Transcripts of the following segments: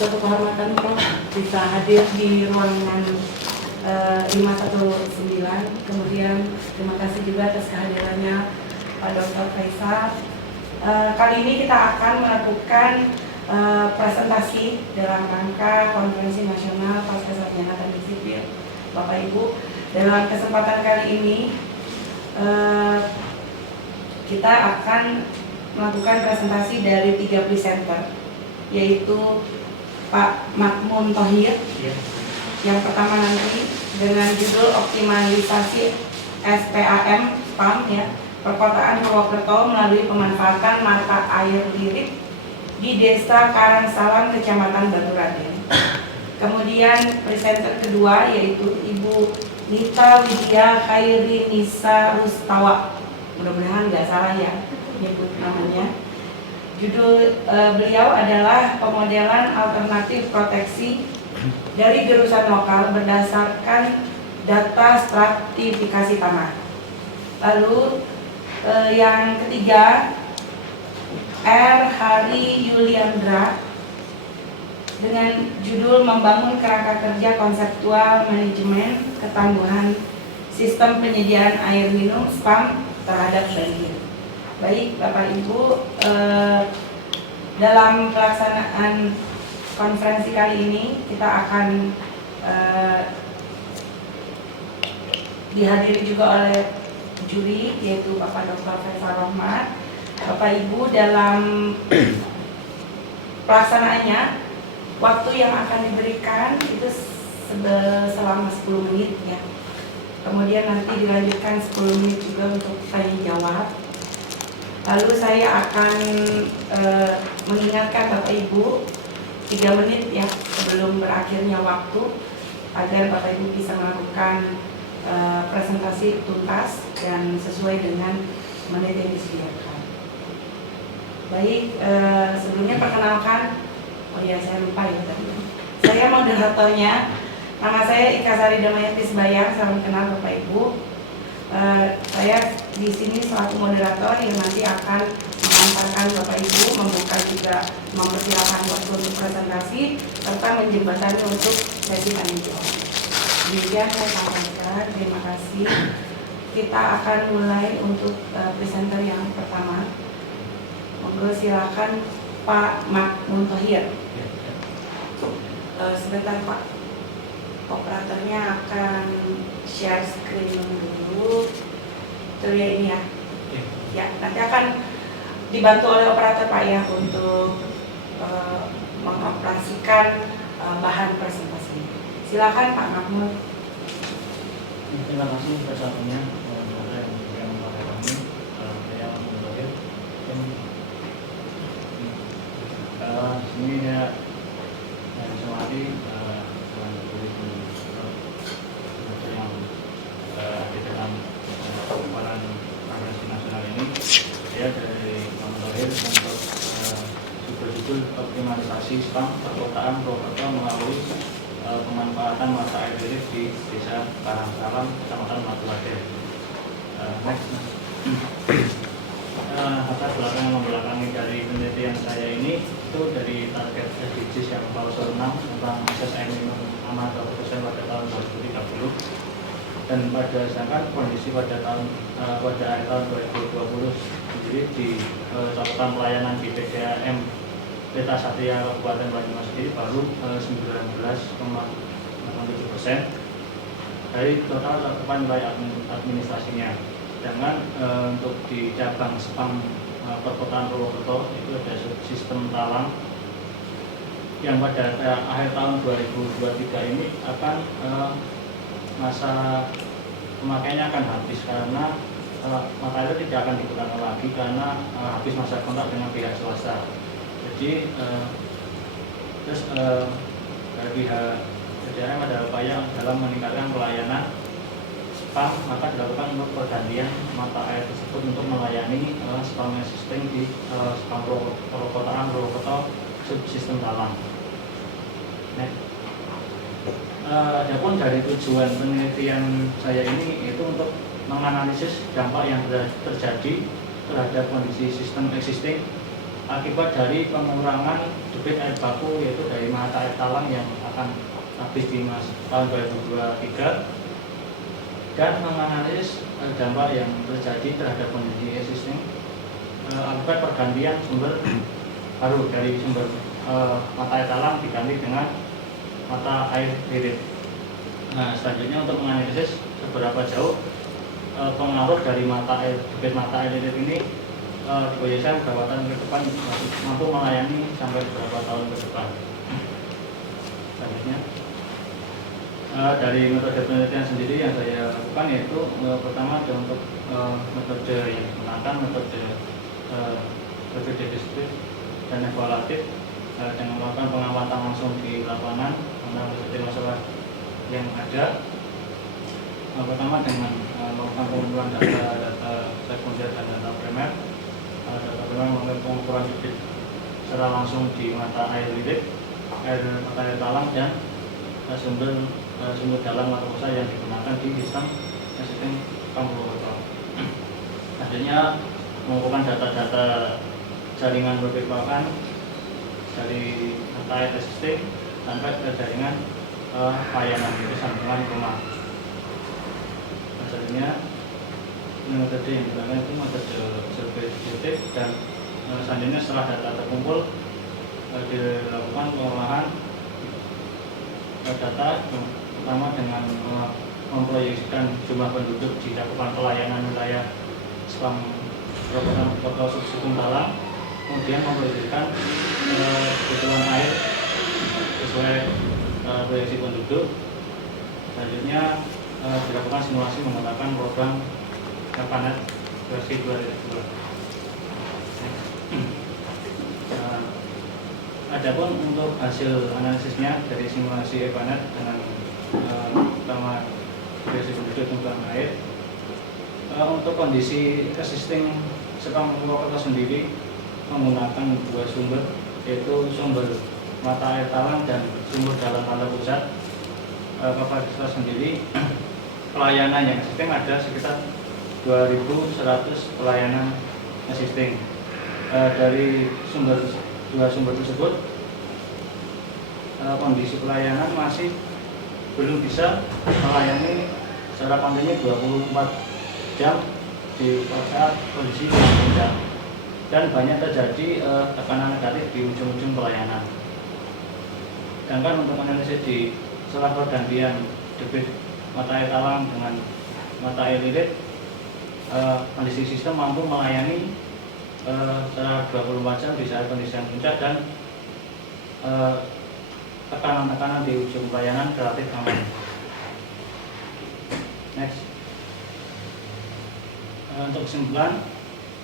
suatu kehormatan Prof bisa hadir di ruangan 519. Kemudian terima kasih juga atas kehadirannya Pak Dr. Faisal. Kali ini kita akan melakukan presentasi dalam rangka Konferensi Nasional Pasca Sarjana Teknik Sipil. Bapak Ibu, dalam kesempatan kali ini kita akan melakukan presentasi dari 3 presenter, yaitu Pak Makmun Thohir. Yang pertama nanti dengan judul optimalisasi SPAM ya, Perkotaan Purwokerto melalui pemanfaatan mata air lirik di Desa Karangsalam, Kecamatan Baturaden. Kemudian presenter kedua yaitu Ibu Nita Widya Khairi Nisa Rustawa. Mudah-mudahan nggak salah ya nyebut namanya. Judul beliau adalah pemodelan alternatif proteksi dari gerusan lokal berdasarkan data stratifikasi tanah. Lalu yang ketiga, R. Hari Yuliandra dengan judul membangun kerangka kerja konseptual manajemen ketangguhan sistem penyediaan air minum SPAM terhadap banjir. Baik Bapak Ibu, dalam pelaksanaan konferensi kali ini kita akan dihadiri juga oleh juri, yaitu Bapak Dr. Faisal Rahmat. Bapak Ibu, dalam pelaksanaannya waktu yang akan diberikan itu selama 10 menit ya. Kemudian nanti dilanjutkan 10 menit juga untuk tanya jawab. Lalu saya akan mengingatkan Bapak Ibu 3 menit ya sebelum berakhirnya waktu agar Bapak Ibu bisa melakukan presentasi tuntas dan sesuai dengan menit yang disediakan. Baik, sebelumnya perkenalkan, oh ya saya lupa ya tadi. Saya moderatornya, nama saya Ika Sari Damayanti Sebayang, salam kenal Bapak Ibu. Saya di sini selaku moderator yang nanti akan mengantarkan Bapak Ibu, membuka juga, mempersilakan waktu untuk presentasi serta menjembatani untuk sesi tanya jawab. Demikian saya sampaikan, terima kasih. Kita akan mulai untuk presenter yang pertama. Monggo silakan Pak Makmun Thohir. Sebentar Pak, operatornya akan share screen dulu. Itu ya ini ya. Ya, nanti akan dibantu oleh operator Pak ya untuk mengoperasikan bahan presentasi. Silakan Pak Makmun. Terima kasih atas waktunya yang mengundang kami. Saya Makmun Thohir. Ini ya semati yang di dalam pameran konferensi nasional ini, saya dari Makmun Thohir untuk judul optimalisasi SPAM perkotaan Purwokerto melalui pemanfaatan mata air lirik di Desa Karangsalam, Kecamatan Baturaden. Latar belakang yang membelakangi dari penelitian saya ini itu dari target SDGs yang klausul 6 tentang akses air minum aman 20% pada tahun 2030, dan pada sedangkan kondisi pada akhir tahun 2020 sendiri di catatan pelayanan di PDAM Peta Satria Kabupaten Banyumas sendiri baru 19,7% dari total cakupan wilayah administrasinya. Sedangkan untuk di cabang SPAM Perkotaan Purwokerto itu ada sistem talang yang pada akhir tahun 2023 ini akan masa pemakaiannya akan habis karena mata air tidak akan digunakan lagi karena habis masa kontrak dengan pihak swasta. Jadi terus dari pihak PDAM ada upaya dalam meningkatkan pelayanan SPAM, maka dilakukan untuk pergantian mata air tersebut untuk melayani SPAM existing di SPAM Perkotaan Purwokerto subsistem talang. Adapun dari tujuan penelitian saya ini itu untuk menganalisis dampak yang terjadi terhadap kondisi sistem existing akibat dari pengurangan debit air baku yaitu dari mata air talang yang akan habis di tahun 2023, dan menganalisis dampak yang terjadi terhadap kondisi existing akibat pergantian sumber baru dari sumber mata air talang diganti dengan mata air lirik. Nah, selanjutnya untuk menganalisis seberapa jauh pengaruh dari debit mata air lirik ini diproyeksikan beberapa tahun ke depan mampu melayani sampai beberapa tahun ke depan. Selanjutnya dari metode penelitian sendiri yang saya lakukan yaitu pertama ada untuk metode yang digunakan metode deskriptif dan evaluatif dengan melakukan pengamatan langsung di lapangan tentang masalah yang ada. Pertama dengan melakukan pengumpulan data sekunder dan data primer. Data primer melakukan pengukuran debit secara langsung di mata air lirik, mata air talang, dan sumber dalam atau usaha yang digunakan di sistem Purwokerto. Akhirnya mengumpulkan data-data jaringan perpipakan dari mata air existing sampai ke jaringan layanan itu sambungan rumah. Selanjutnya metode yang digunakan itu metode survei detektif, dan selanjutnya setelah data terkumpul dilakukan pengolahan data pertama dengan memproyeksikan jumlah penduduk di cakupan pelayanan wilayah Spam Purwokerto Subsukun Talang, kemudian memproyeksikan kebutuhan air sesuai proyeksi penduduk. Selanjutnya dilakukan simulasi menggunakan program EPANET versi 2002. Adapun untuk hasil analisisnya dari simulasi EPANET dengan utama proyeksi penduduk kebutuhan air, untuk kondisi existing Spam Purwokerto sendiri menggunakan dua sumber, yaitu sumber mata air talang dan sumber dalam tanda pusat. Kapasitas sendiri pelayanan yang existing ada sekitar 2.100 pelayanan existing. Dari dua sumber tersebut, kondisi pelayanan masih belum bisa melayani secara kontinu 24 jam di saat kondisi yang rendah, dan banyak terjadi tekanan negatif di ujung-ujung pelayanan. Sedangkan untuk analisis di setelah pergantian debit mata air talang dengan mata air lirik, kondisi sistem mampu melayani secara 24 jam di saat kondisi yang puncak, dan tekanan-tekanan di ujung pelayanan relatif aman. Next. Untuk kesimpulan,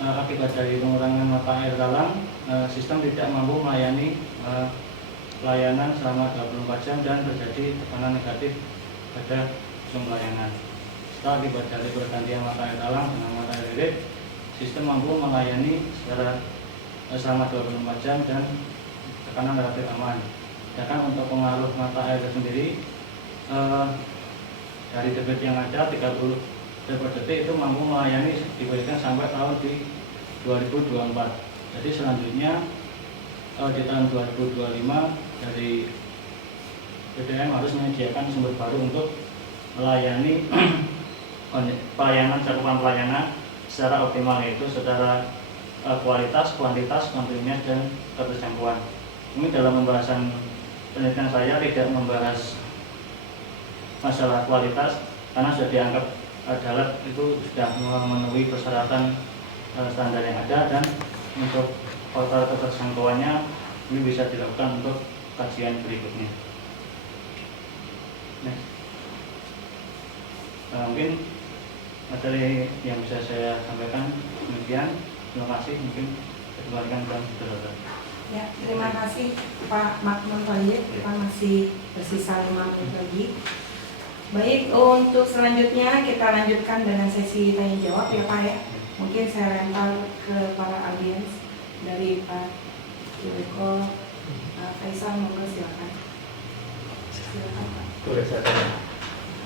akibat dari pengurangan mata air talang, sistem tidak mampu melayani pelayanan selama 24 jam dan terjadi tekanan negatif pada ujung pelayanan. Setelah akibat dari pergantian mata air talang dengan mata air lirik, sistem mampu melayani secara selama 24 jam dan tekanan relatif aman. Sedangkan untuk pengaruh mata air sendiri, dari debit yang ada 30 detik itu mampu melayani diproyeksikan sampai tahun di 2024. Jadi selanjutnya di tahun 2025 dari PDAM harus menyediakan sumber baru untuk melayani pelayanan, cakupan pelayanan secara optimal, yaitu secara kualitas, kuantitas, kontinuitas, dan keterjangkauan. Ini dalam pembahasan penelitian saya tidak membahas masalah kualitas karena sudah dianggap dalat itu sudah memenuhi persyaratan standar yang ada, dan untuk faktor keterjangkauannya ini bisa dilakukan untuk kajian berikutnya. Mungkin materi yang bisa saya sampaikan demikian. Terima kasih. Mungkin kembalikan ke saudara. Ya, terima kasih Pak Makmun Toyib. Kita masih bersisa 5 menit lagi. Baik, untuk selanjutnya kita lanjutkan dengan sesi tanya jawab ya Pak ya. Mungkin saya lempar ke para audiens dari Pak Yuriko, Faisal, monggo silakan. Silakan Pak. Boleh saya tanya?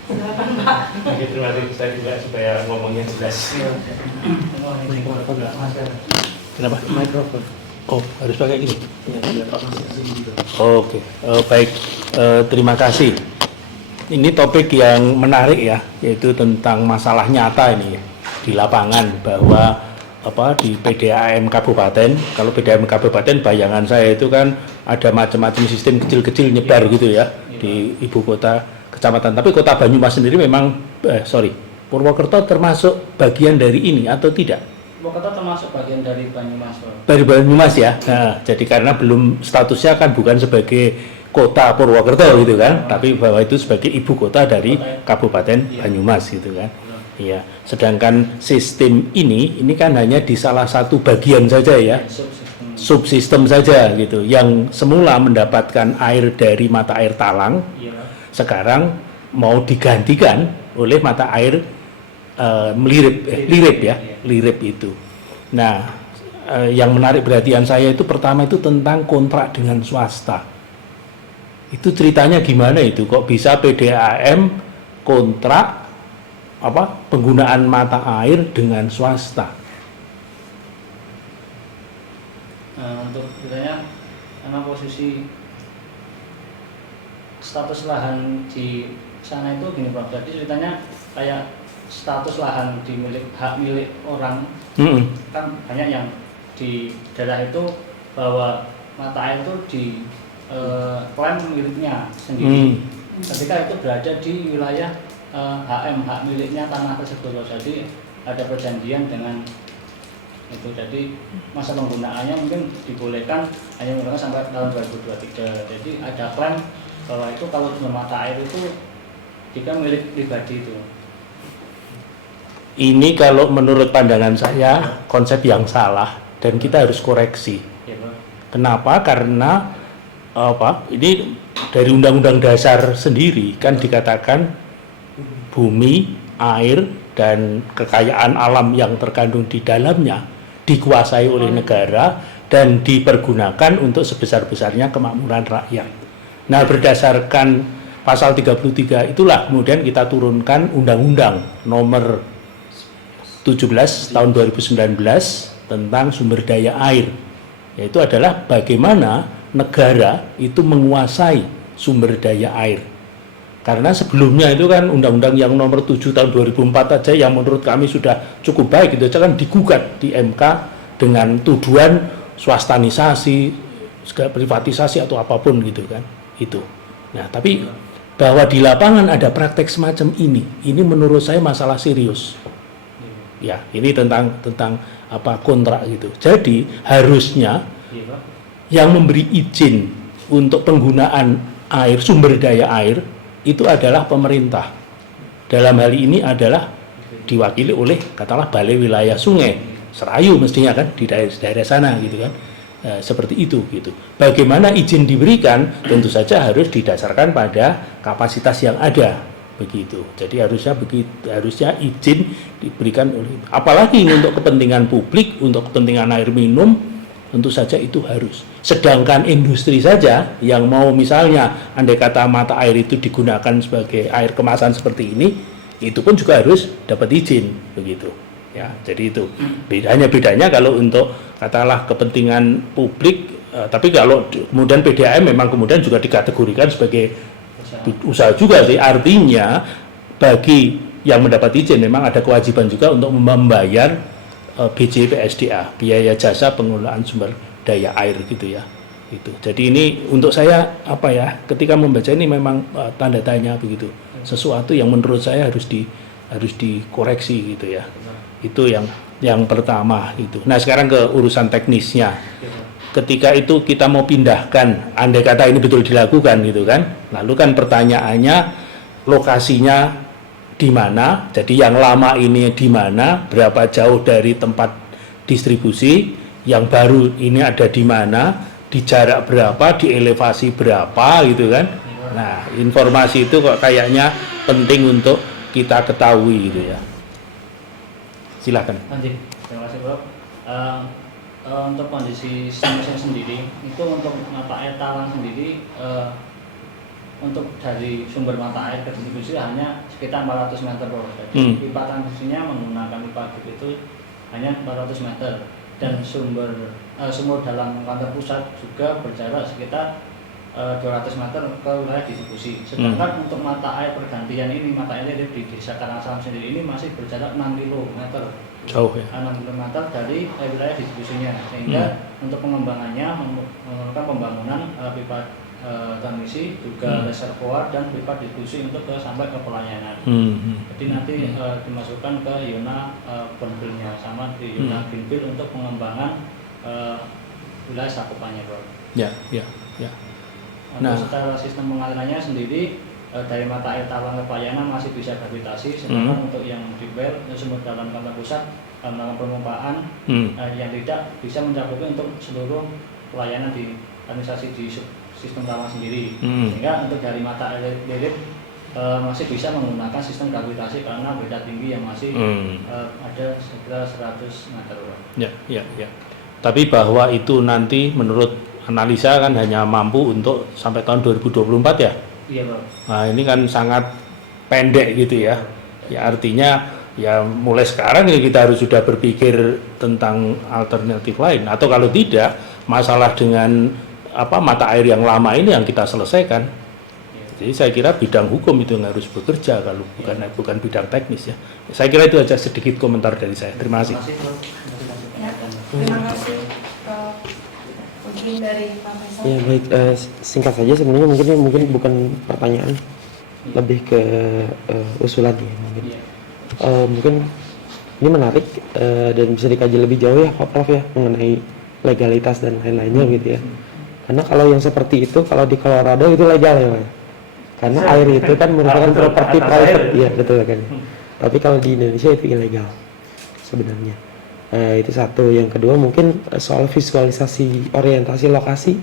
Silakan Pak. Terima kasih saya juga supaya ngomongnya jelas. Kenapa? Mikrofon. Oh, harus pakai ini. Oke, baik. Terima kasih. Ini topik yang menarik ya, yaitu tentang masalah nyata ini ya, di lapangan bahwa di PDAM Kabupaten. Kalau PDAM Kabupaten bayangan saya itu kan ada macam-macam sistem kecil-kecil nyebar gitu ya di ibu kota kecamatan. Tapi kota Banyumas sendiri memang Purwokerto termasuk bagian dari ini atau tidak? Purwokerto termasuk bagian dari Banyumas, Bro. Dari Banyumas ya. Nah, jadi karena belum statusnya kan bukan sebagai kota Purwokerto gitu kan, tapi bahwa itu sebagai ibu kota dari Kabupaten Banyumas gitu kan. Iya. Sedangkan sistem ini kan hanya di salah satu bagian saja ya. Subsistem saja gitu. Yang semula mendapatkan air dari mata air Talang, sekarang mau digantikan oleh mata air Lirip itu. Nah, yang menarik perhatian saya itu pertama itu tentang kontrak dengan swasta. Itu ceritanya gimana itu? Kok bisa PDAM kontrak penggunaan mata air dengan swasta? Untuk misalnya karena posisi status lahan di sana itu gini, Prof. Jadi ceritanya kayak status lahan hak milik orang kan banyak yang di daerah itu bahwa mata air itu di klaim miliknya sendiri. Ketika itu berada di wilayah hak miliknya tanah tersebut. Jadi ada perjanjian dengan itu. Jadi masa penggunaannya mungkin dibolehkan hanya menggunakan sampai tahun 2023. Jadi ada klaim bahwa itu kalau mata air itu jika milik pribadi itu. Ini kalau menurut pandangan saya konsep yang salah dan kita harus koreksi. Kenapa? Karena ini dari Undang-Undang Dasar sendiri kan dikatakan bumi, air dan kekayaan alam yang terkandung di dalamnya dikuasai oleh negara dan dipergunakan untuk sebesar-besarnya kemakmuran rakyat. Nah, berdasarkan pasal 33 itulah kemudian kita turunkan Undang-Undang Nomor 17 tahun 2019 tentang sumber daya air, yaitu adalah bagaimana negara itu menguasai sumber daya air. Karena sebelumnya itu kan undang-undang yang nomor 7 tahun 2004 aja yang menurut kami sudah cukup baik, itu aja kan digugat di MK dengan tuduhan swastanisasi, privatisasi atau apapun gitu kan. Itu. Nah, tapi bahwa di lapangan ada praktek semacam ini menurut saya masalah serius. Ya, ini tentang kontrak gitu. Jadi harusnya yang memberi izin untuk penggunaan air, sumber daya air itu adalah pemerintah. Dalam hal ini adalah diwakili oleh katakanlah Balai Wilayah Sungai Serayu mestinya kan di daerah sana gitu kan. Seperti itu gitu. Bagaimana izin diberikan tentu saja harus didasarkan pada kapasitas yang ada. Begitu. Jadi harusnya izin diberikan oleh, apalagi untuk kepentingan publik, untuk kepentingan air minum, tentu saja itu harus. Sedangkan industri saja yang mau misalnya andai kata mata air itu digunakan sebagai air kemasan seperti ini, itu pun juga harus dapat izin begitu. Ya, jadi itu. Bedanya kalau untuk katakanlah kepentingan publik, tapi kalau kemudian PDAM memang kemudian juga dikategorikan sebagai usaha juga sih, artinya bagi yang mendapat izin memang ada kewajiban juga untuk membayar BJPSDA, biaya jasa pengelolaan sumber daya air gitu ya. Itu. Jadi ini untuk saya ketika membaca ini memang tanda tanya begitu. Sesuatu yang menurut saya harus dikoreksi gitu ya. Itu yang pertama itu. Nah, sekarang ke urusan teknisnya. Ketika itu kita mau pindahkan, andai kata ini betul dilakukan gitu kan, lalu kan pertanyaannya lokasinya di mana, jadi yang lama ini di mana, berapa jauh dari tempat distribusi, yang baru ini ada di mana, di jarak berapa, di elevasi berapa gitu kan. Nah, informasi itu kok kayaknya penting untuk kita ketahui gitu ya. Silakan. Terima kasih, Bro. Untuk kondisi mesin sendiri itu untuk mata air Talang sendiri untuk dari sumber mata air ke distribusi hanya sekitar 400 meter, Bro. Jadi pipa transmisinya menggunakan pipa GIP itu hanya 400 meter. dan sumur dalam kantor pusat juga berjarak sekitar 200 meter ke wilayah distribusi. Sedangkan untuk mata air pergantian ini, mata air di Desa Karangsalam sendiri ini masih berjarak 6 km. Jauh ya. 6 km dari wilayah distribusinya, sehingga untuk pengembangannya memerlukan pembangunan pipa transmisi, juga reservoir dan pipa distribusi untuk sampai ke pelayanan. Jadi nanti dimasukkan ke Yona Bonfilnya sama di Yona Greenfield untuk pengembangan wilayah cakupannya, Bro. Ya. Nah, secara sistem pengalirannya sendiri dari mata air Tawang ke pelayanan masih bisa gravitasi, sedangkan untuk yang di well sumber dalam kantor pusat melakukan pemompaan yang tidak bisa mencakupi untuk seluruh pelayanan di administrasi di sistem Tawang sendiri. Sehingga untuk dari mata air lirik masih bisa menggunakan sistem gravitasi karena beda tinggi yang masih ada sekitar 100 meter. Ya. Tapi bahwa itu nanti menurut analisa kan hanya mampu untuk sampai tahun 2024 ya? Iya, Bro. Nah ini kan sangat pendek gitu ya. Ya artinya ya mulai sekarang ya kita harus sudah berpikir tentang alternatif lain. Atau kalau tidak, masalah dengan mata air yang lama ini yang kita selesaikan. Jadi saya kira bidang hukum itu yang harus bekerja kalau bukan bidang teknis ya. Saya kira itu aja sedikit komentar dari saya. Terima kasih. Terima kasih. Mungkin dari Pak Faisal. Ya baik, singkat saja sebenarnya mungkin bukan pertanyaan, lebih ke usulan ya mungkin. Mungkin ini menarik dan bisa dikaji lebih jauh ya Pak Prof ya mengenai legalitas dan lain-lainnya gitu ya. Karena kalau yang seperti itu kalau di Colorado itu legal ya Pak. Karena air itu kan merupakan properti private, ya betul kan. Tapi kalau di Indonesia itu ilegal sebenarnya. Itu satu. Yang kedua mungkin soal visualisasi orientasi lokasi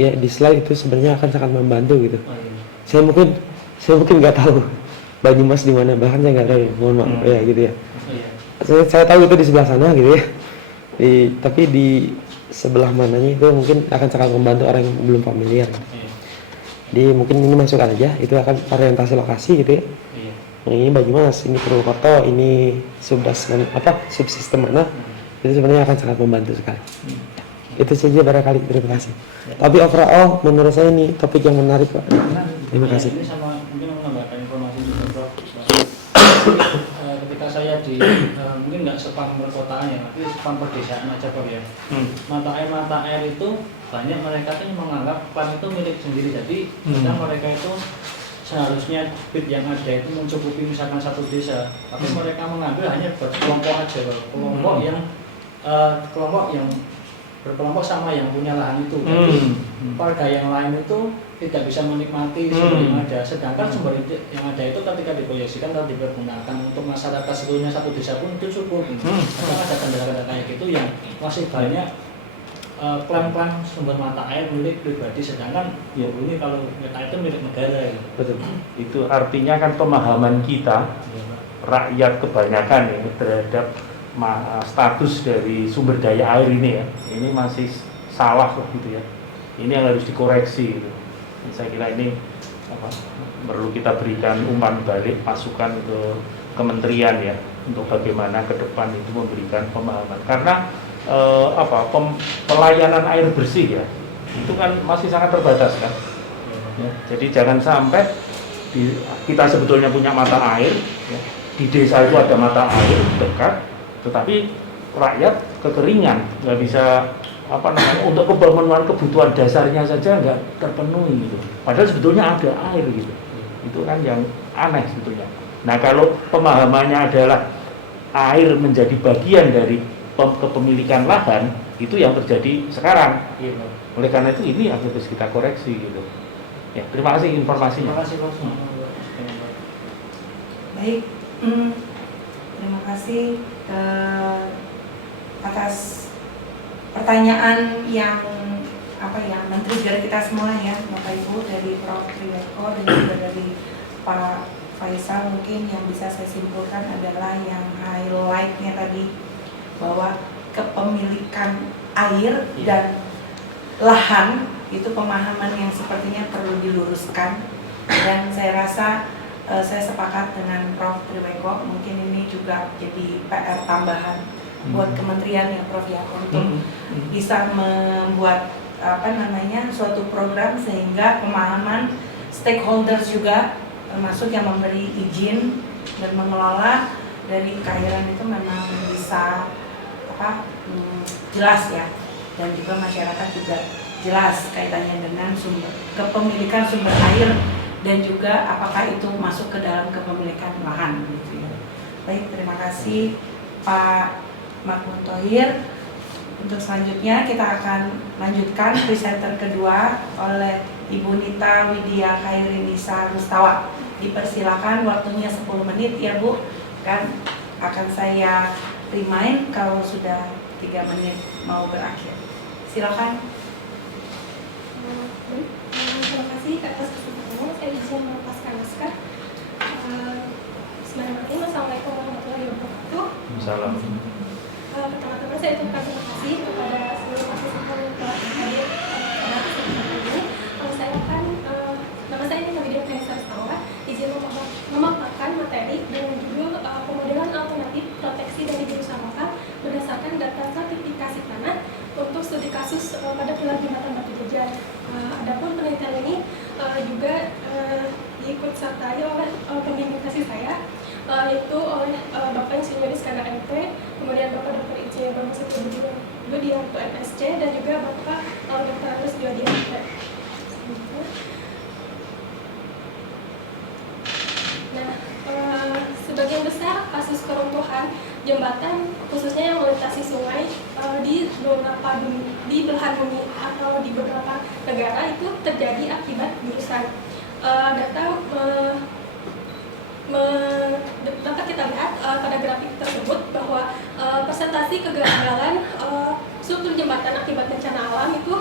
ya di slide itu sebenarnya akan sangat membantu gitu. Saya mungkin nggak tahu Banyumas di mana, bahkan saya nggak tahu, mohon maaf ya gitu ya. Saya tahu itu di sebelah sana gitu ya. Tapi di sebelah mananya itu mungkin akan sangat membantu orang yang belum familiar. Jadi mungkin ini masukkan aja, itu akan orientasi lokasi gitu ya. Ini Banyumas, ini Purwokerto, ini subsistem mana, itu sebenarnya akan sangat membantu sekali. Itu saja barangkali, terima kasih. Tapi overall menurut saya ini topik yang menarik Pak. Terima kasih. Ini sama mungkin menambahkan informasi juga Prof. Ketika saya di mungkin nggak sepam perkotaan ya, tapi sepam perdesaan aja Prof ya. Mata air itu banyak mereka tuh menganggap PAN itu milik sendiri, jadi kadang mereka itu seharusnya bid yang ada itu mencukupi misalkan satu desa, tapi mereka mengambil hanya buat kelompok aja, kelompok yang berkelompok sama yang punya lahan itu. Jadi warga yang lain itu tidak bisa menikmati sumber yang ada, sedangkan sumber yang ada itu ketika diproyeksikan dan dipergunakan untuk masyarakat seluruhnya satu desa pun itu cukup. Kadang ada kendala-kendala kayak gitu yang masih banyak klaim-klaim sumber mata air milik pribadi, sedangkan ya ini kalau mata air itu milik negara ya. Betul. Itu artinya kan pemahaman kita rakyat kebanyakan ya terhadap status dari sumber daya air ini ya, ini masih salah gitu ya. Ini yang harus dikoreksi gitu. Saya kira ini perlu kita berikan umpan balik, masukan ke kementerian ya untuk bagaimana ke depan itu memberikan pemahaman, karena pelayanan air bersih ya itu kan masih sangat terbatas kan ya. Jadi jangan sampai kita sebetulnya punya mata air ya. Di desa itu ada mata air dekat, tetapi rakyat kekeringan, nggak bisa untuk pemenuhan kebutuhan dasarnya saja nggak terpenuhi gitu. Padahal sebetulnya ada air gitu. Itu kan yang aneh sebetulnya. Nah kalau pemahamannya adalah air menjadi bagian dari kepemilikan lahan, itu yang terjadi sekarang. Oleh karena itu ini yang harus kita koreksi gitu. Ya, terima kasih informasinya. Terima kasih Prof. Baik, terima kasih atas pertanyaan yang men-trigger kita semua ya Bapak Ibu, dari Prof. Triweko dan juga dari Pak Faisal. Mungkin yang bisa saya simpulkan adalah yang highlight-nya tadi, bahwa kepemilikan air dan lahan itu pemahaman yang sepertinya perlu diluruskan, dan saya rasa saya sepakat dengan Prof. Triweko, mungkin ini juga jadi PR tambahan buat kementerian ya Prof ya, untuk bisa membuat suatu program sehingga pemahaman stakeholders juga, termasuk yang memberi izin dan mengelola dari keairan itu memang bisa jelas ya, dan juga masyarakat juga jelas kaitannya dengan kepemilikan sumber air dan juga apakah itu masuk ke dalam kepemilikan lahan gitu ya. Baik, terima kasih Pak Mahmud Thohir. Untuk selanjutnya kita akan lanjutkan presenter kedua oleh Ibu Nita Widya Khairinisa Rustawa. Dipersilakan, waktunya 10 menit ya Bu, kan akan saya remind kalau sudah 3 menit mau berakhir. Silakan. Terima kasih atas kesempatannya. Saya izin melepaskan naskah. Bismillahirrahmanirrahim. Assalamualaikum warahmatullahi wabarakatuh. Salam. Pertama-tama saya ucapkan terima kasih kepada seluruh partisipan yang telah hadir pada kesempatan ini. Saya akan nama saya Nita Widya Khairinisa Rustawa, izin memaparkan materi dengan judul pemodelan alternatif proteksi dari jurusan lokal berdasarkan data sertifikasi tanah untuk studi kasus pada pilar jembatan Batu Jajar. Adapun penelitian ini juga diikut sertai oleh pembimbing tesis saya, yaitu oleh Bapak Insinyur Iskandar MP, kemudian Bapak Dr. Insinyur Bambang Setio Budiarto MSc, dan juga Bapak Dr. Agus Dwiadi MP. Nah, sebagian besar kasus keruntuhan jembatan khususnya yang melintasi sungai di belahan bumi atau di beberapa negara itu terjadi akibat gurusan. Dapat kita lihat pada grafik tersebut bahwa persentase kegagalan struktur jembatan akibat bencana alam itu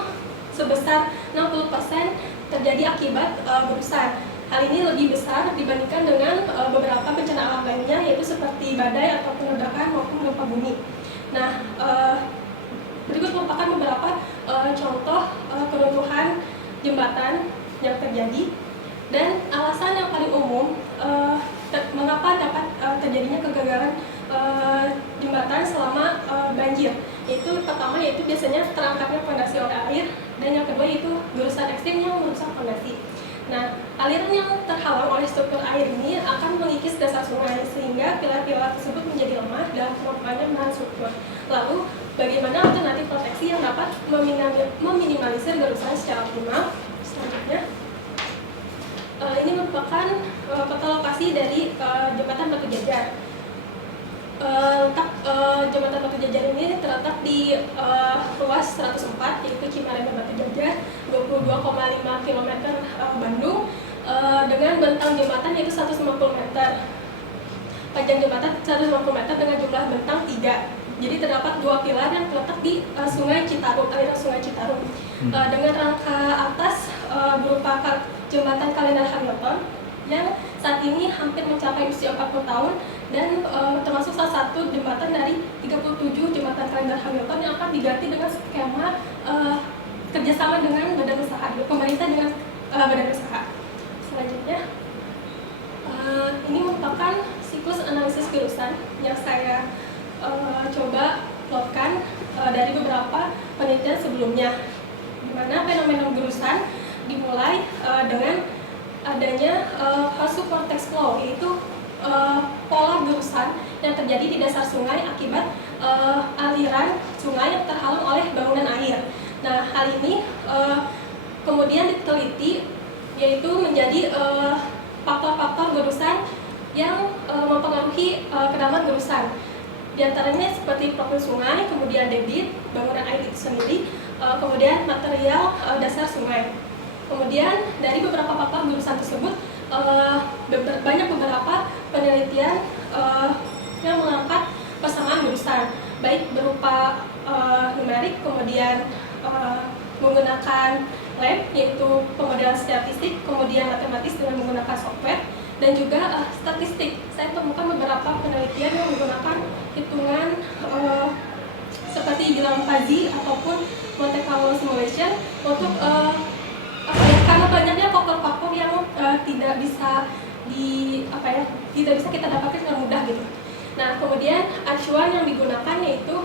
sebesar 60% terjadi akibat gurusan. Hal ini lebih besar dibandingkan dengan beberapa bencana alam lainnya, yaitu seperti badai atau ledakan maupun gempa bumi. Nah, berikut merupakan beberapa contoh keruntuhan jembatan yang terjadi, dan alasan yang paling umum mengapa dapat terjadinya kegagalan jembatan selama banjir. Pertama yaitu biasanya terangkatnya fondasi oleh air, dan yang kedua yaitu gurusan ekstrim yang merusak fondasi. Nah, aliran yang terhalang oleh struktur air ini akan mengikis dasar sungai sehingga pilar-pilar tersebut menjadi lemah dalam kemampuannya menahan struktur. Lalu, bagaimana alternatif proteksi yang dapat meminimalisir gurusan secara optimal? Selanjutnya, ini merupakan peta lokasi dari jembatan Batu Jajar. Jembatan Batu Jajar ini terletak di ruas 104, yaitu Cimarembe Batu Jajar, 22,5 km Bandung, dengan bentang jembatan yaitu 150 meter. Panjang jembatan 150 meter dengan jumlah bentang 3. Jadi terdapat 2 pilar yang terletak di Sungai Citarum, aliran Sungai Citarum. Dengan rangka atas berupa jembatan Kalendar Hamilton yang saat ini hampir mencapai usia 40 tahun dan termasuk salah satu jembatan dari 37 jembatan Kalendar Hamilton yang akan diganti dengan skema kerjasama dengan badan usaha, pemerintah dengan badan usaha. Selanjutnya, ini merupakan siklus analisis gurusan yang saya coba plotkan dari beberapa penelitian sebelumnya, di mana fenomena gurusan dimulai dengan adanya fase vortex flow, yaitu pola gurusan yang terjadi di dasar sungai akibat aliran sungai yang terhalang oleh bangunan air. Nah, hal ini kemudian diteliti, yaitu menjadi faktor-faktor gurusan yang mempengaruhi kedalaman gurusan. Di antaranya seperti profil sungai, kemudian debit, bangunan air itu sendiri, kemudian material dasar sungai. Kemudian dari beberapa faktor gurusan tersebut, banyak beberapa penelitian yang mengangkat persamaan gurusan, baik berupa numerik, kemudian menggunakan lab, yaitu pemodelan statistik, kemudian matematis dengan menggunakan software, dan juga statistik. Saya temukan beberapa penelitian yang menggunakan hitungan seperti bilangan fuzzy ataupun Monte Carlo simulation untuk karena banyaknya faktor-faktor yang tidak bisa kita dapatkan dengan mudah gitu. Nah, kemudian acuan yang digunakan yaitu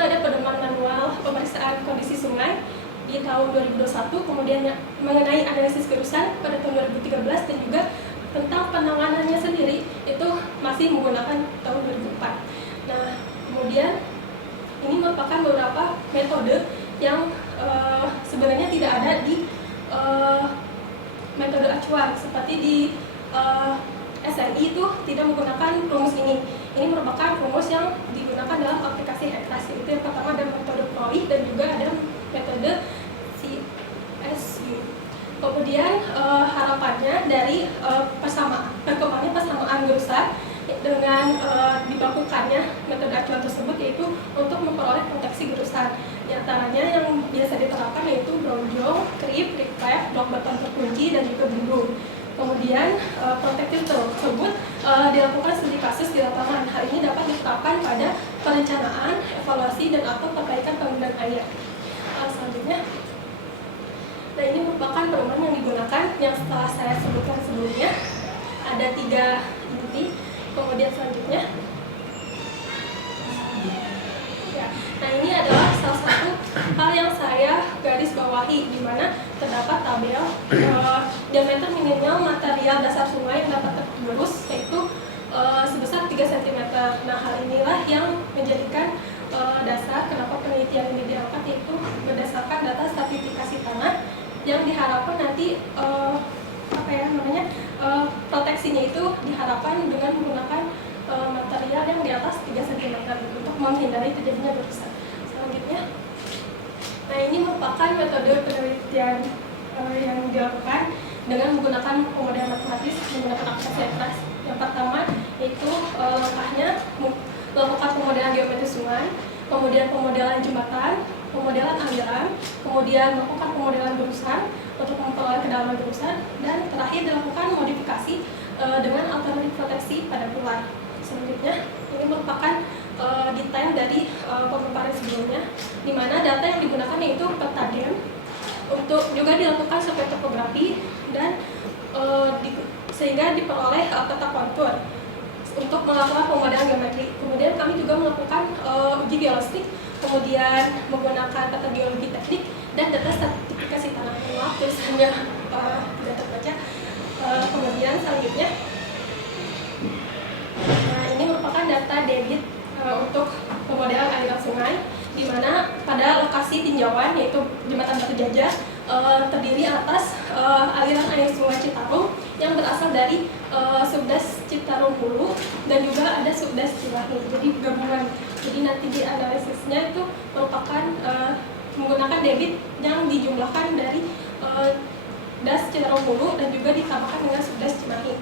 itu ada pedoman manual pemeriksaan kondisi sungai di tahun 2021, kemudian mengenai analisis gerusan pada tahun 2013, dan juga tentang penanganannya sendiri itu masih menggunakan tahun 2004. Nah, kemudian ini merupakan beberapa metode yang sebenarnya tidak ada di metode acuan, seperti di SNI itu tidak menggunakan rumus ini. Ini merupakan rumus yang digunakan dalam aplikasi ECRAS. Itu yang pertama ada metode PROI dan juga ada metode CSU. Kemudian harapannya dari perkembangan persamaan gerusan dengan dilakukannya metode acuan tersebut yaitu untuk memperoleh proteksi gerusan. Di antaranya yang biasa diterapkan yaitu bronjong, krip, refleks, blok beton terkunci, dan juga bendung. Kemudian protektif tersebut dilakukan studi kasus di lapangan. Hal ini dapat diterapkan pada perencanaan, evaluasi, dan atau perbaikan penggunaan air. Selanjutnya, nah ini merupakan pedoman yang digunakan yang setelah saya sebutkan sebelumnya. Ada 3 inti. Kemudian selanjutnya, ya, nah ini adalah salah satu hal yang saya garis bawahi, di mana terdapat tabel diameter minimal material dasar sungai yang dapat tergerus yaitu sebesar 3 cm. Nah, hal inilah yang menjadikan dasar kenapa penelitian ini diangkat, yaitu berdasarkan data stratifikasi tanah yang diharapkan nanti proteksinya itu diharapkan dengan menggunakan material yang di atas 3 cm untuk menghindari terjadinya gerusan. Selanjutnya, nah ini merupakan metode penelitian yang dilakukan dengan menggunakan pemodelan matematis menggunakan aplikasi ECRAS. Yang pertama yaitu langkahnya melakukan pemodelan geometri sungai, kemudian pemodelan jembatan, pemodelan aliran, kemudian melakukan pemodelan gerusan untuk memperoleh kedalaman gerusan, dan terakhir dilakukan modifikasi dengan alternatif proteksi pada pilar. Selanjutnya, ini merupakan detail dari pemaparan sebelumnya, di mana data yang digunakan yaitu peta DEM, untuk juga dilakukan survei topografi dan sehingga diperoleh peta kontur untuk melakukan pemodelan geometri. Kemudian kami juga melakukan uji geologistik, kemudian menggunakan peta geologi teknik dan data stratifikasi tanah. Maaf, tulisannya tidak terbaca. Kemudian selanjutnya, nah ini merupakan data debit untuk pemodelan aliran sungai, di mana pada lokasi tinjauan yaitu jembatan Batu Jajah terdiri atas aliran air sungai Citarum yang berasal dari Subdas Citarum Hulu dan juga ada Subdas Cimahi, jadi gabungan. Jadi nanti di analisisnya itu merupakan menggunakan debit yang dijumlahkan dari Das Citarum Hulu dan juga ditambahkan dengan Subdas Cimahi.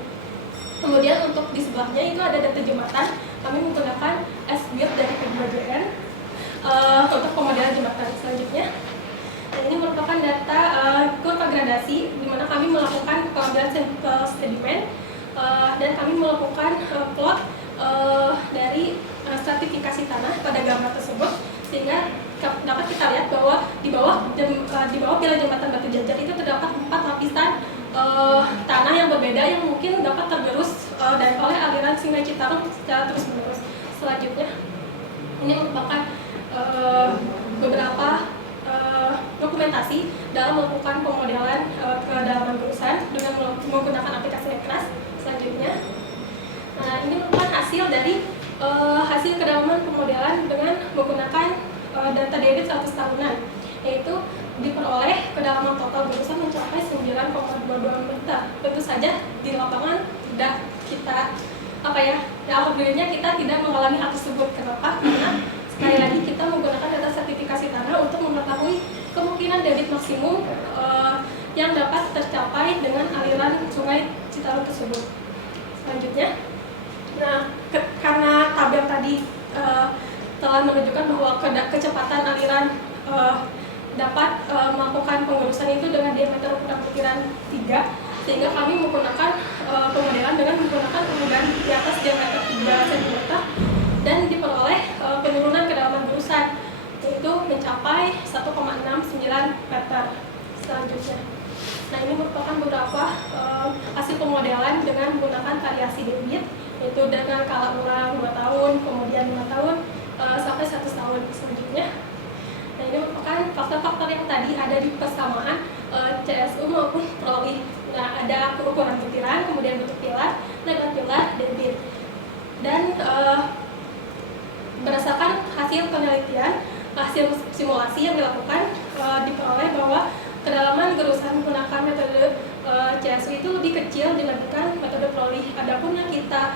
Kemudian untuk di sebelahnya itu ada data jembatan, kami menggunakan SBIRT dari P2JN untuk pemodelan jembatan. Selanjutnya, nah ini merupakan data kurva gradasi, di mana kami melakukan pengambilan sampel sedimen dan kami melakukan plot dari stratifikasi tanah pada gambar tersebut, sehingga dapat kita lihat bahwa di bawah pilar jembatan Batu Jajar itu terdapat 4 lapisan tanah yang berbeda yang mungkin dapat tergerus dan oleh aliran sungai Citarum secara terus-menerus. Selanjutnya, ini merupakan beberapa dokumentasi dalam melakukan pemodelan kedalaman gerusan dengan menggunakan aplikasi ECRAS. Selanjutnya, nah ini merupakan hasil dari hasil kedalaman pemodelan dengan menggunakan data debit 100 tahunan, yaitu diperoleh kedalaman total gerusan mencapai 9,22 meter. Tentu saja di lapangan tidak kita alhamdulillahnya kita tidak mengalami hal tersebut. Kenapa? Karena sekali lagi kita menggunakan data sertifikasi tanah untuk mengetahui kemungkinan debit maksimum yang dapat tercapai dengan aliran sungai Citarum tersebut. Selanjutnya, nah karena tabel tadi telah menunjukkan bahwa kecepatan aliran dapat melakukan penggerusan itu dengan diameter ukuran butiran 3, sehingga kami menggunakan pemodelan dengan menggunakan ukuran di atas diameter 3 cm dan diperoleh penurunan kedalaman gerusan yaitu mencapai 1,69 meter. Selanjutnya, nah ini merupakan beberapa hasil pemodelan dengan menggunakan variasi debit, yaitu dengan skala ulang 2 tahun, kemudian 5 tahun, sampai 1 tahun selanjutnya. Nah, ini merupakan faktor-faktor yang tadi ada di persamaan CSU maupun proli. Nah, ada ukuran butiran, kemudian bentuk pilar, lebar pilar, debit. Dan berdasarkan hasil penelitian, hasil simulasi yang dilakukan, diperoleh bahwa kedalaman gerusan menggunakan metode CSU itu lebih kecil dibandingkan metode proli. Adapun yang kita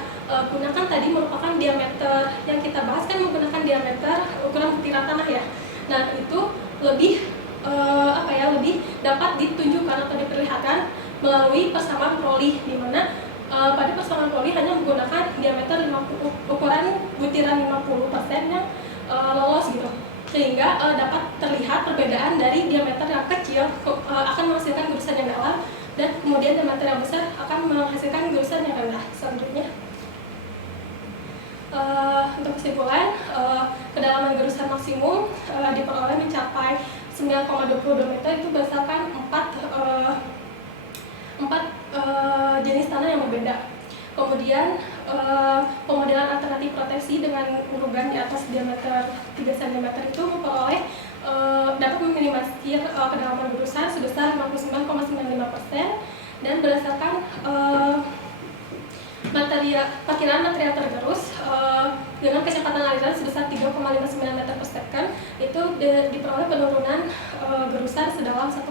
gunakan tadi merupakan diameter, yang kita bahas kan menggunakan diameter ukuran butiran tanah ya. Nah, itu lebih lebih dapat ditunjukkan atau diperlihatkan melalui persamaan proli, di mana pada persamaan proli hanya menggunakan diameter 50, ukuran butiran 50% yang lolos gitu, sehingga dapat terlihat perbedaan dari diameter yang kecil akan menghasilkan gurusan yang dalam, dan kemudian diameter yang besar akan menghasilkan gurusan yang rendah selanjutnya. Untuk kesimpulan, kedalaman gerusan maksimum diperoleh mencapai 9,22 meter itu berdasarkan 4 jenis tanah yang berbeda. Kemudian pemodelan alternatif proteksi dengan urugan di atas diameter 3 cm itu memperoleh dapat meminimalisir kedalaman gerusan sebesar 59,95%, dan berdasarkan perkiraan material tergerus dengan kecepatan aliran sebesar 3,59 meter per second itu diperoleh penurunan gerusan sedalam 1,7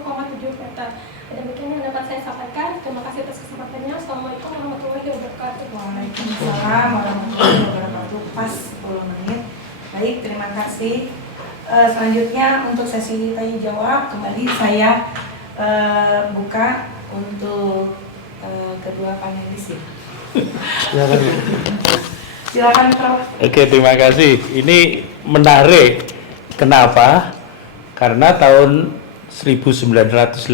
meter. Demikian yang dapat saya sampaikan. Terima kasih atas kesempatannya. Assalamualaikum warahmatullahi wabarakatuh. Waalaikumsalam warahmatullahi wabarakatuh. Pas 10 menit. Baik, terima kasih. Selanjutnya untuk sesi tanya jawab kembali saya buka untuk kedua panelis. Silakan Prof. Oke, terima kasih. Ini menarik. Kenapa? Karena tahun 1984,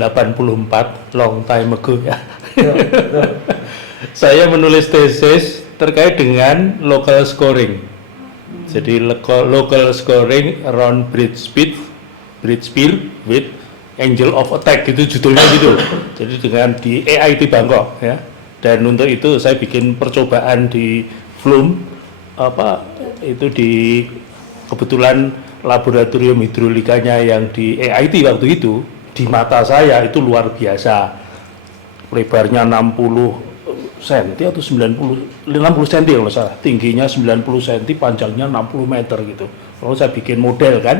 long time ago ya. Saya menulis tesis terkait dengan local scoring. Jadi local scoring around bridge speed with angle of attack, itu judulnya gitu. Jadi dengan di AIT Bangkok ya. Dan untuk itu saya bikin percobaan di Vlum, itu di kebetulan laboratorium hidrolikanya yang di AIT waktu itu, di mata saya itu luar biasa. Lebarnya 60 cm atau 60 cm kalau salah, tingginya 90 cm, panjangnya 60 meter gitu. Lalu saya bikin model kan.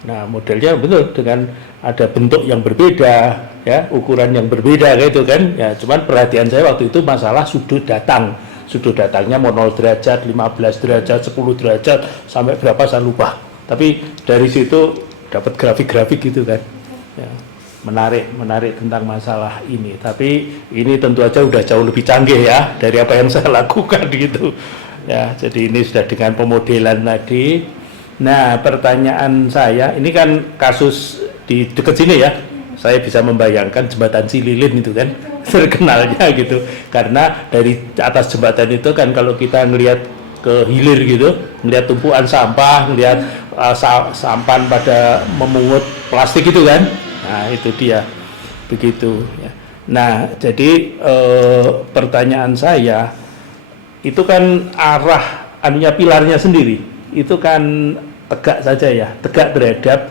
Nah, modelnya betul dengan ada bentuk yang berbeda, ya, ukuran yang berbeda gitu kan. Ya, cuman perhatian saya waktu itu masalah sudut datang. Sudut datangnya mau 0 derajat, 15 derajat, 10 derajat, sampai berapa saya lupa. Tapi dari situ dapat grafik-grafik gitu kan. Ya, menarik tentang masalah ini. Tapi ini tentu aja udah jauh lebih canggih ya dari apa yang saya lakukan gitu. Ya, jadi ini sudah dengan pemodelan tadi. Nah, pertanyaan saya, ini kan kasus di dekat sini ya, saya bisa membayangkan jembatan Cililin itu kan, terkenalnya gitu. Karena dari atas jembatan itu kan kalau kita ngelihat ke hilir gitu, ngelihat tumpukan sampah, ngelihat sampan pada memungut plastik itu kan, nah itu dia, begitu ya. Nah, jadi pertanyaan saya, itu kan arah anunya pilarnya sendiri, itu kan tegak saja ya, tegak terhadap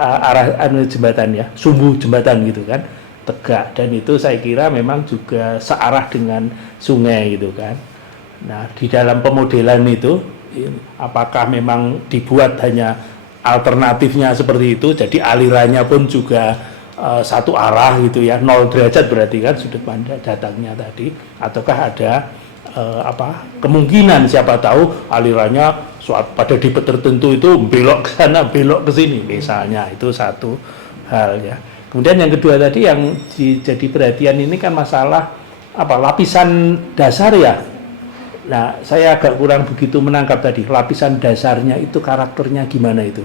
arah jembatan ya, sumbu jembatan gitu kan, tegak, dan itu saya kira memang juga searah dengan sungai gitu kan. Nah, di dalam pemodelan itu apakah memang dibuat hanya alternatifnya seperti itu, jadi alirannya pun juga satu arah gitu ya, 0 derajat berarti kan sudut pandang datangnya tadi, ataukah ada kemungkinan siapa tahu alirannya pada tipe tertentu itu belok ke sana, belok ke sini misalnya, itu satu hal ya. Kemudian yang kedua tadi yang jadi perhatian ini kan masalah lapisan dasar ya. Nah, saya agak kurang begitu menangkap tadi lapisan dasarnya itu karakternya gimana itu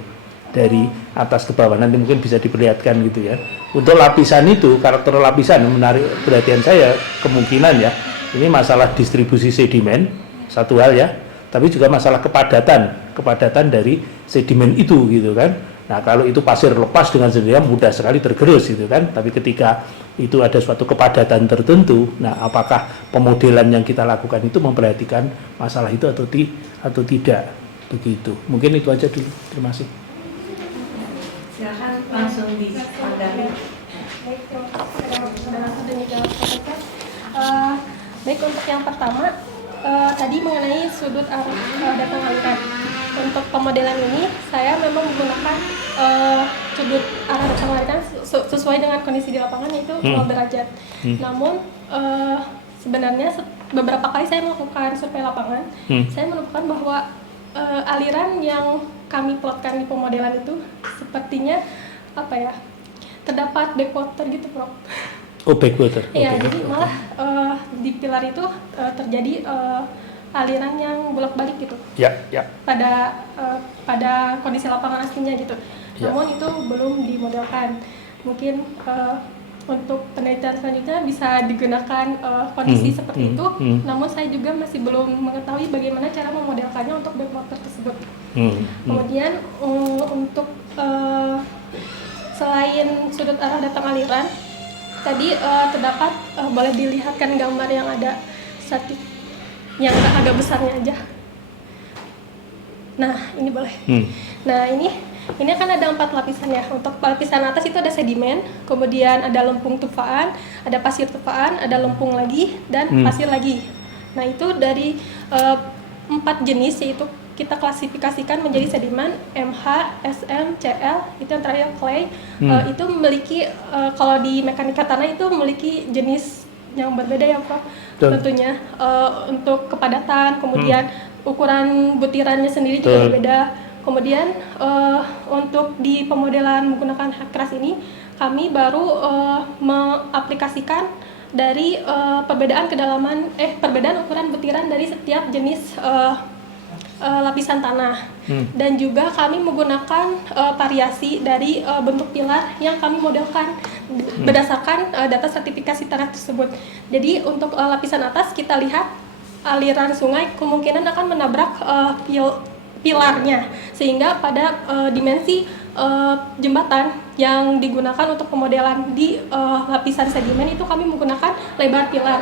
dari atas ke bawah, nanti mungkin bisa diperlihatkan gitu ya. Untuk lapisan itu, karakter lapisan menarik perhatian saya, kemungkinan ya ini masalah distribusi sedimen satu hal ya, tapi juga masalah kepadatan dari sedimen itu gitu kan. Nah, kalau itu pasir lepas dengan sendirinya mudah sekali tergerus gitu kan, tapi ketika itu ada suatu kepadatan tertentu, nah apakah pemodelan yang kita lakukan itu memperhatikan masalah itu atau tidak begitu. Mungkin itu aja dulu. Terima kasih. Silakan langsung ditanggapi. Baik, sudah langsung dijawab Profesor. Baik, untuk yang pertama tadi mengenai sudut arah datang aliran. Untuk pemodelan ini saya memang menggunakan sudut arah datang aliran sesuai dengan kondisi di lapangan, yaitu 0 derajat. Namun sebenarnya beberapa kali saya melakukan survei lapangan, saya menemukan bahwa aliran yang kami plotkan di pemodelan itu sepertinya terdapat backwater gitu, Prof. Oh, backwater. Iya, Oke. jadi malah di pilar itu terjadi aliran yang bolak-balik gitu Ya, ya. pada kondisi lapangan aslinya gitu. Ya. Namun itu belum dimodelkan. Mungkin untuk penelitian selanjutnya bisa digunakan kondisi seperti itu. Namun saya juga masih belum mengetahui bagaimana cara memodelkannya untuk backwater tersebut. Kemudian untuk selain sudut arah datang aliran, tadi terdapat boleh dilihatkan gambar yang ada statik yang agak besarnya aja. Nah, ini boleh. Nah, ini kan ada 4 lapisan ya. Untuk lapisan atas itu ada sedimen, kemudian ada lempung tupaan, ada pasir tupaan, ada lempung lagi, dan pasir lagi. Nah, itu dari 4 jenis, yaitu kita klasifikasikan menjadi sedimen MH, SM, CL, itu yang terakhir clay. Itu memiliki kalau di mekanika tanah itu memiliki jenis yang berbeda ya, Prof. Tentunya untuk kepadatan, kemudian ukuran butirannya sendiri juga berbeda. Kemudian untuk di pemodelan menggunakan keras ini, kami baru mengaplikasikan dari perbedaan ukuran butiran dari setiap jenis lapisan tanah. Dan juga kami menggunakan variasi dari bentuk pilar yang kami modelkan berdasarkan data sertifikasi tanah tersebut. Jadi untuk lapisan atas kita lihat aliran sungai kemungkinan akan menabrak pilarnya, sehingga pada dimensi jembatan yang digunakan untuk pemodelan di lapisan sedimen itu kami menggunakan lebar pilar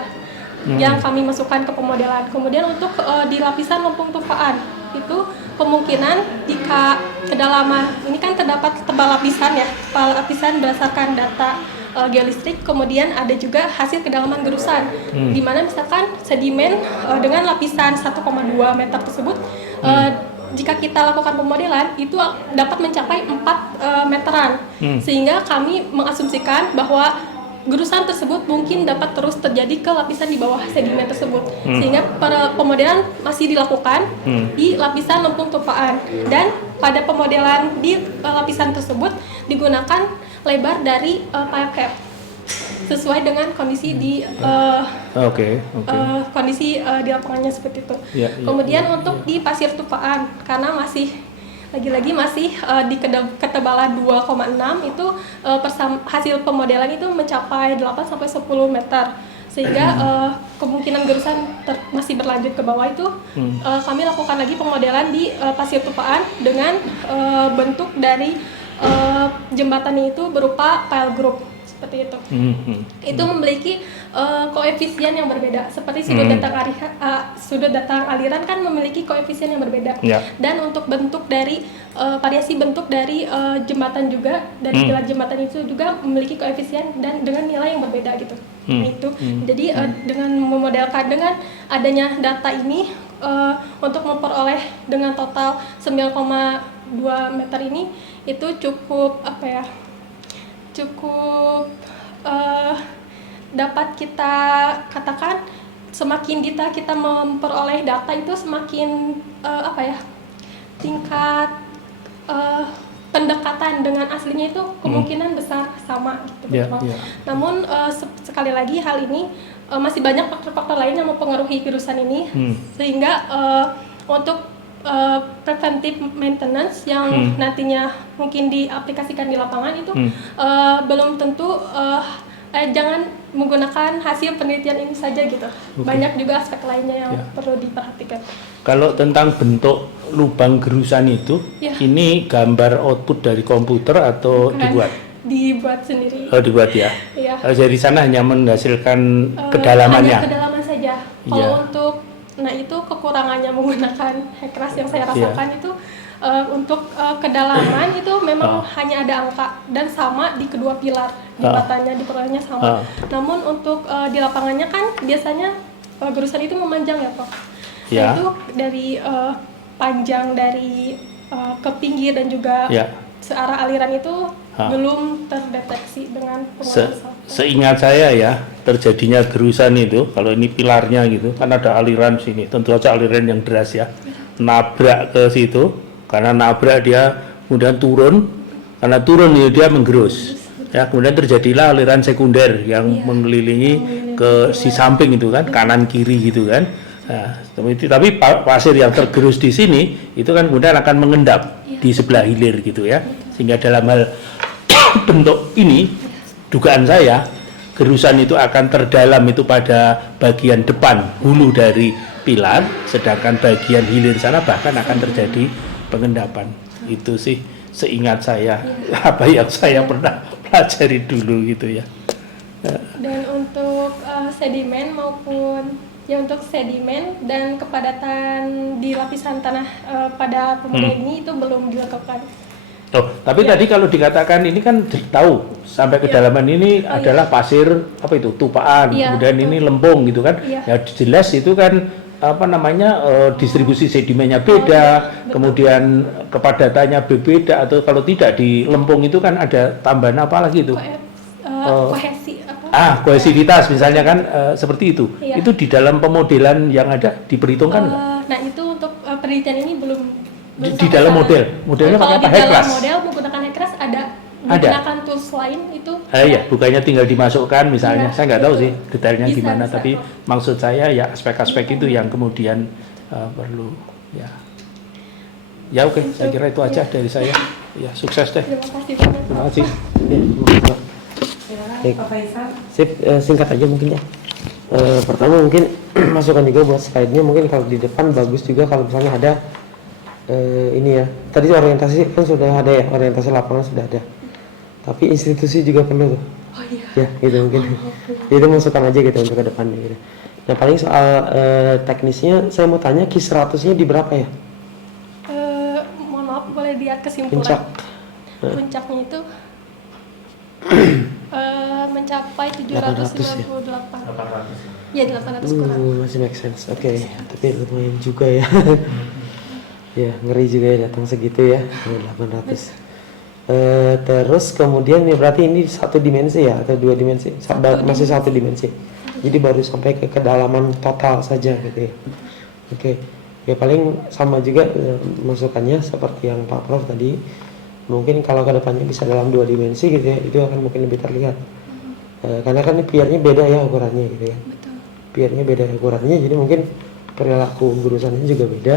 yang kami masukkan ke pemodelan. Kemudian untuk di lapisan lempung tupaan itu kemungkinan jika kedalaman ini kan terdapat tebal lapisan ya, tebal lapisan berdasarkan data geolistrik, kemudian ada juga hasil kedalaman gerusan, di mana misalkan sedimen dengan lapisan 1,2 meter tersebut jika kita lakukan pemodelan itu dapat mencapai 4 meteran, sehingga kami mengasumsikan bahwa gerusan tersebut mungkin dapat terus terjadi ke lapisan di bawah sedimen tersebut, sehingga pemodelan masih dilakukan di lapisan lempung tupaan, dan pada pemodelan di lapisan tersebut digunakan lebar dari pile cap sesuai dengan kondisi di kondisi di lapangannya seperti itu. Kemudian untuk di pasir tupaan, karena masih lagi-lagi masih di ketebalan 2,6 itu hasil pemodelan itu mencapai 8-10 meter, sehingga kemungkinan gerusan masih berlanjut ke bawah itu kami lakukan lagi pemodelan di pasir tupaan dengan bentuk dari jembatannya itu berupa pile group seperti itu. Itu memiliki koefisien yang berbeda. Seperti sudut datang aliran kan memiliki koefisien yang berbeda. Dan untuk bentuk dari variasi bentuk dari jembatan juga, dari pilar jembatan itu juga memiliki koefisien dan dengan nilai yang berbeda gitu. Nah itu. Jadi dengan memodelkan dengan adanya data ini untuk memperoleh dengan total 9,2 meter ini itu cukup dapat kita katakan semakin kita memperoleh data itu semakin tingkat pendekatan dengan aslinya itu kemungkinan besar sama gitu. Namun sekali lagi hal ini masih banyak faktor-faktor lain yang mempengaruhi gerusan ini, sehingga untuk preventive maintenance yang nantinya mungkin diaplikasikan di lapangan itu belum tentu jangan menggunakan hasil penelitian ini saja gitu. Banyak juga aspek lainnya yang perlu diperhatikan. Kalau tentang bentuk lubang gerusan itu, ini gambar output dari komputer atau dibuat? Dibuat sendiri. Oh, dibuat ya? Iya. Dari sana hanya menghasilkan kedalamannya? Hanya kedalaman saja. Kalau untuk Nah itu kekurangannya menggunakan hekras yang saya Iya. rasakan itu untuk kedalaman itu memang hanya ada angka dan sama di kedua pilar jembatannya, di pilarnya sama. Namun untuk di lapangannya kan biasanya gerusan itu memanjang ya Prof. Ya. Itu dari panjang dari ke pinggir dan juga searah aliran itu belum terdeteksi dengan penguatan software. Seingat saya ya, terjadinya gerusan itu kalau ini pilarnya gitu kan ada aliran sini, tentu saja aliran yang deras ya, nabrak ke situ, karena nabrak dia kemudian turun, karena turun dia menggerus ya, kemudian terjadilah aliran sekunder yang mengelilingi ke si samping itu kan, kanan kiri gitu kan. Nah, tapi pasir yang tergerus di sini itu kan kemudian akan mengendap di sebelah hilir gitu ya, sehingga dalam hal bentuk ini dugaan saya gerusan itu akan terdalam itu pada bagian depan hulu dari pilar, sedangkan bagian hilir sana bahkan akan terjadi pengendapan. Itu sih seingat saya apa yang saya pernah pelajari dulu gitu ya. Dan untuk sedimen maupun untuk sedimen dan kepadatan di lapisan tanah pada pemuda ini itu belum dilakukan. Oh, tapi tadi kalau dikatakan ini kan tahu sampai kedalaman ini adalah pasir apa itu tupaan, kemudian ini lempung gitu kan. Ya jelas itu kan apa namanya distribusi sedimennya beda, kemudian kepadatannya berbeda, atau kalau tidak di lempung itu kan ada tambahan apa lagi itu? Kohesi apa? Kohesivitas misalnya kan seperti itu. Itu di dalam pemodelan yang ada diperhitungkan nggak? Nah itu untuk penelitian ini belum di dalam modelnya pakai apa? Kalau di dalam Hekras? model menggunakan hekras ada menggunakan tools lain itu. Iya, bukannya tinggal dimasukkan misalnya. Saya nggak tahu sih detailnya Bisa, gimana, bisa, tapi Prof. maksud saya ya aspek-aspek itu yang kemudian perlu ya. Ya oke, saya kira itu aja dari saya. Ya sukses deh. Terima kasih banyak. Terima kasih. Silakan Pak Faisal. Sip, singkat aja mungkin ya. Pertama mungkin masukan juga buat slide-nya, mungkin kalau di depan bagus juga kalau misalnya ada ini ya. Tadi orientasi kan sudah ada ya, orientasi lapangan sudah ada. Tapi institusi juga perlu tuh. Oh iya. Ya, gitu mungkin. Itu masukan aja gitu untuk ke depannya gitu. Nah, paling soal teknisnya saya mau tanya Ki 100-nya di berapa ya? Mohon maaf, boleh lihat kesimpulan. Puncak. Puncaknya itu mencapai 800 ya? 798. Ya, 800 kurang. Masih make sense. Oke, tapi lumayan juga ya. Ya, ngeri juga ya datang segitu ya. 800. Terus kemudian ya berarti ini satu dimensi ya atau dua dimensi? Masih satu dimensi. Jadi baru sampai ke kedalaman total saja gitu ya. Oke. Ya paling sama juga masukannya seperti yang Pak Prof tadi. Mungkin kalau kedepannya bisa dalam dua dimensi gitu ya, itu akan mungkin lebih terlihat. Karena kan PR-nya beda ya ukurannya gitu ya. PR-nya beda ukurannya, jadi mungkin perilaku gurusannya juga beda.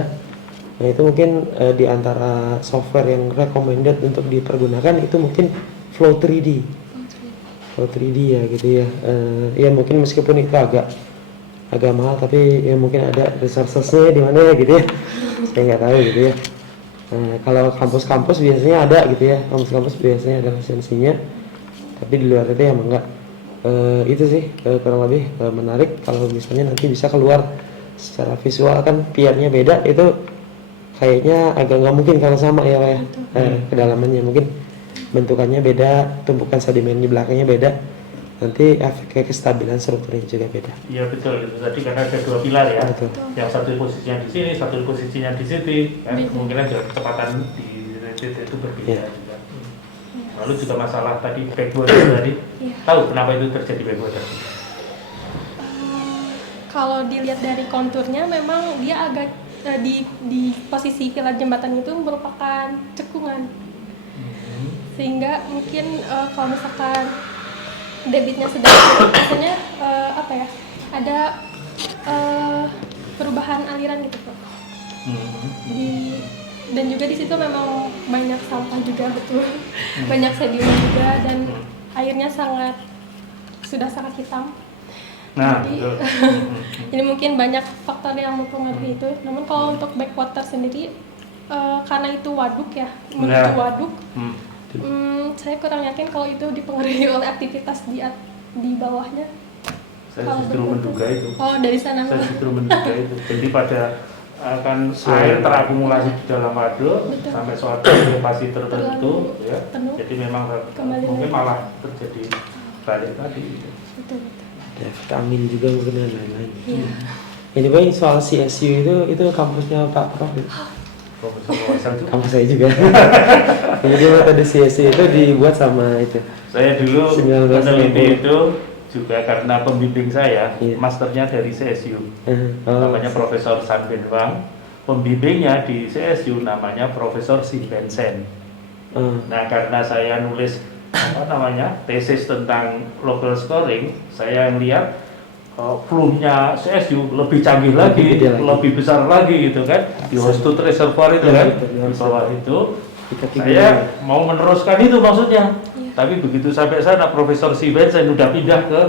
Nah itu mungkin di antara software yang recommended untuk dipergunakan itu mungkin Flow 3D. Flow 3D ya gitu ya. Ya mungkin meskipun itu agak mahal, tapi ya mungkin ada resources-nya di mana ya gitu ya. Saya nggak tahu gitu ya. Kalau kampus-kampus biasanya ada gitu ya. Kampus-kampus biasanya ada lisensinya. Tapi di luar itu ya enggak. Itu sih kurang lebih menarik kalau misalnya nanti bisa keluar secara visual kan PR-nya beda, itu kayaknya agak nggak mungkin kalau sama ya Pak ya. Kedalamannya mungkin bentukannya beda, tumpukan sedimen di belakangnya beda, nanti efeknya kestabilan strukturnya juga beda. Iya betul, itu tadi karena ada dua pilar ya. Betul. Yang satu posisinya di sini, satu posisinya di situ, kan kemungkinan juga kecepatan di titik itu berbeda juga. Lalu juga masalah tadi backwater tadi, tahu kenapa itu terjadi backwater? Kalau dilihat dari konturnya memang dia agak di posisi pilar jembatan itu merupakan cekungan, sehingga mungkin kalau misalkan debitnya sedang biasanya apa ya, ada perubahan aliran gitu Prof. Dan juga di situ memang banyak sampah juga betul, banyak sedimen juga dan airnya sudah sangat hitam. Nah, jadi ini mungkin banyak faktor yang mempengaruhi itu. Namun kalau untuk backwater sendiri karena itu waduk ya, menuju waduk, saya kurang yakin kalau itu dipengaruhi oleh aktivitas di bawahnya. Saya Kalau justru begitu. menduga itu. Oh, dari sana. Saya justru menduga itu. Jadi pada akan Soal- air terakumulasi di dalam waduk Betul. sampai suatu elevasi tertentu, Terlalu ya. penuh. Jadi memang Kembali mungkin lagi. malah terjadi balik tadi. Betul. Ada efek angin juga mungkin dan lain-lain. Iya. Ini Pak soal CSU itu kampusnya Pak Prof. Profesor Waisal itu. Kampus saya juga. Jadi metode CSU itu dibuat sama itu. Saya dulu 1990. meneliti itu juga karena pembimbing saya, Iya. masternya dari CSU. Oh, Namanya Profesor San Ben Wang. Pembimbingnya di CSU namanya Profesor Sim Ben Sen. oh, Nah, karena saya nulis tesis tentang local scoring, saya lihat flume-nya CSU lebih canggih lagi, Lebih gede lagi. lebih besar lagi gitu kan. Di Hostut Reservoir itu Iya, kan, betul, di bawah itu. Tiga-tiga. Saya mau meneruskan itu maksudnya. Iya. Tapi begitu sampai sana Profesor Sim Ben Sen udah pindah ke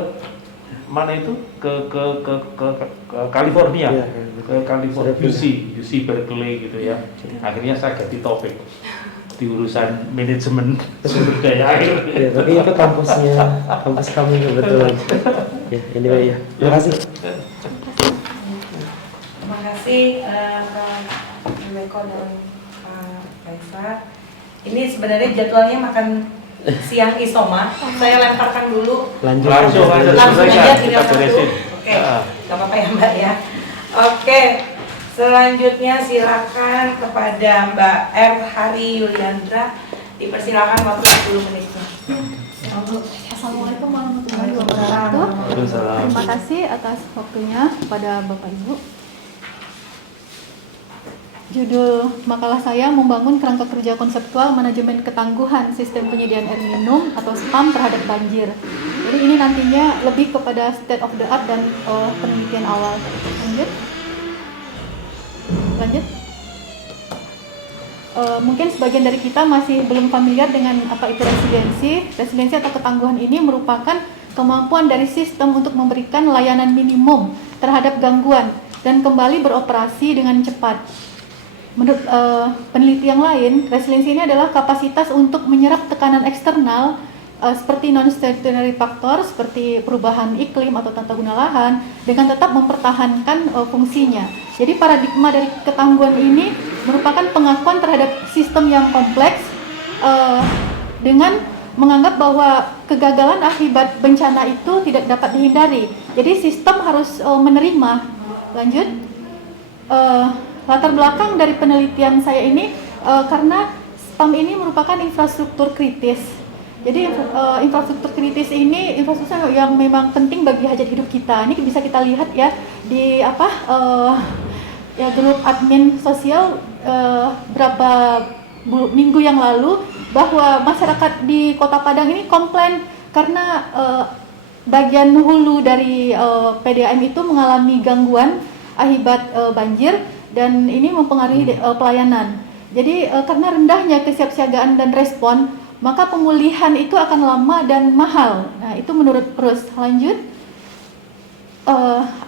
mana itu ke California, Iya, ke California, Sudah UC Berkeley gitu ya. Akhirnya saya ganti topik di urusan manajemen sumber daya air. Ya, tapi itu kampus kami kebetulan. Ya, anyway ya. Terima kasih. Terima kasih Pak Meko dan Pak Faisal. Ini sebenarnya jadwalnya makan siang isoma. Saya lemparkan dulu. Lanjut. Langsung aja Langsung selesai aja kita tinggal satu. beresin. Oke, Ah. nggak apa-apa ya Mbak ya. Oke, selanjutnya silakan kepada Mbak R. Hari Yuliandra. Dipersilakan waktu 10 menitnya. Assalamualaikum warahmatullahi wabarakatuh. Waalaikumsalam. Terima kasih atas waktunya kepada Bapak Ibu. Judul makalah saya membangun kerangka kerja konseptual manajemen ketangguhan sistem penyediaan air minum atau SPAM terhadap banjir. Jadi ini nantinya lebih kepada state of the art dan penelitian awal. Lanjut. Mungkin sebagian dari kita masih belum familiar dengan apa itu resiliensi. Resiliensi atau ketangguhan ini merupakan kemampuan dari sistem untuk memberikan layanan minimum terhadap gangguan dan kembali beroperasi dengan cepat. Menurut peneliti yang lain, resiliensi ini adalah kapasitas untuk menyerap tekanan eksternal seperti non-stationary factor seperti perubahan iklim atau tata guna lahan dengan tetap mempertahankan fungsinya. Jadi paradigma dari ketangguhan ini merupakan pengakuan terhadap sistem yang kompleks dengan menganggap bahwa kegagalan akibat bencana itu tidak dapat dihindari. Jadi sistem harus menerima. Lanjut. Latar belakang dari penelitian saya ini karena SPAM ini merupakan infrastruktur kritis. Jadi infrastruktur kritis ini infrastruktur yang memang penting bagi hajat hidup kita. Ini bisa kita lihat ya di ya grup admin sosial berapa minggu yang lalu bahwa masyarakat di Kota Padang ini komplain karena bagian hulu dari PDAM itu mengalami gangguan akibat banjir dan ini mempengaruhi pelayanan. Jadi karena rendahnya kesiapsiagaan dan respon, maka pemulihan itu akan lama dan mahal. Nah, itu menurut Prus. Lanjut.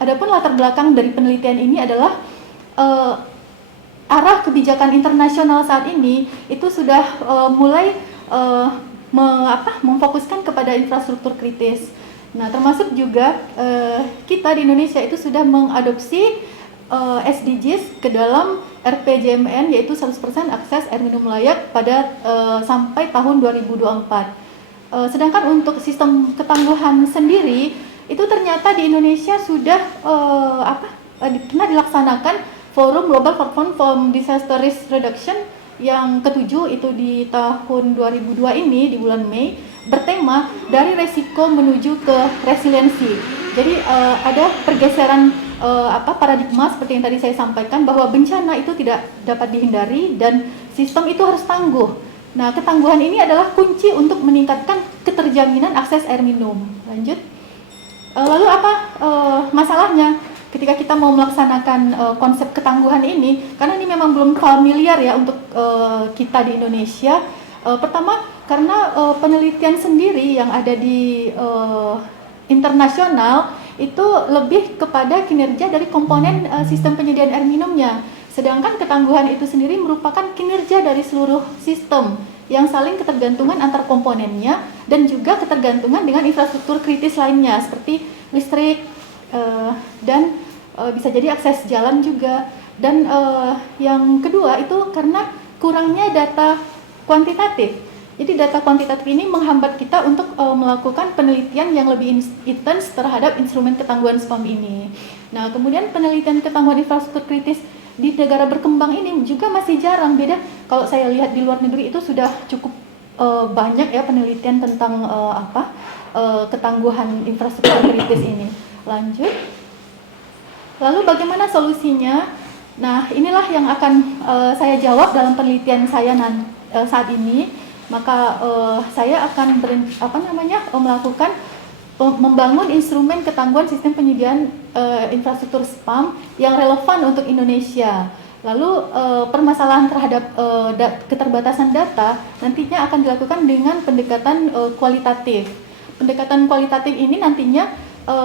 Adapun latar belakang dari penelitian ini adalah arah kebijakan internasional saat ini itu sudah mulai memfokuskan kepada infrastruktur kritis. Nah, termasuk juga kita di Indonesia itu sudah mengadopsi SDGs ke dalam RPJMN yaitu 100% akses air minum layak pada sampai tahun 2024. Sedangkan untuk sistem ketangguhan sendiri itu ternyata di Indonesia sudah pernah dilaksanakan Forum Global Platform for Disaster Risk Reduction yang ketujuh itu di tahun 2002 ini di bulan Mei bertema dari resiko menuju ke resiliensi. Jadi ada pergeseran paradigma seperti yang tadi saya sampaikan bahwa bencana itu tidak dapat dihindari dan sistem itu harus tangguh. Nah, ketangguhan ini adalah kunci untuk meningkatkan keterjaminan akses air minum. Lanjut. Lalu apa masalahnya ketika kita mau melaksanakan konsep ketangguhan ini? Karena ini memang belum familiar ya untuk kita di Indonesia. Pertama, karena penelitian sendiri yang ada di internasional itu lebih kepada kinerja dari komponen sistem penyediaan air minumnya. Sedangkan ketangguhan itu sendiri merupakan kinerja dari seluruh sistem yang saling ketergantungan antar komponennya dan juga ketergantungan dengan infrastruktur kritis lainnya seperti listrik, dan bisa jadi akses jalan juga. Dan yang kedua itu karena kurangnya data kuantitatif. Jadi data kuantitatif ini menghambat kita untuk melakukan penelitian yang lebih intens terhadap instrumen ketangguhan spam ini. Nah, kemudian penelitian ketangguhan infrastruktur kritis di negara berkembang ini juga masih jarang. Beda kalau saya lihat di luar negeri itu sudah cukup banyak ya penelitian tentang ketangguhan infrastruktur kritis ini. Lanjut. Lalu bagaimana solusinya? Nah, inilah yang akan saya jawab dalam penelitian saya saat ini. Maka saya akan melakukan membangun instrumen ketangguhan sistem penyediaan infrastruktur spam yang relevan untuk Indonesia. Lalu permasalahan terhadap keterbatasan data nantinya akan dilakukan dengan pendekatan kualitatif. Pendekatan kualitatif ini nantinya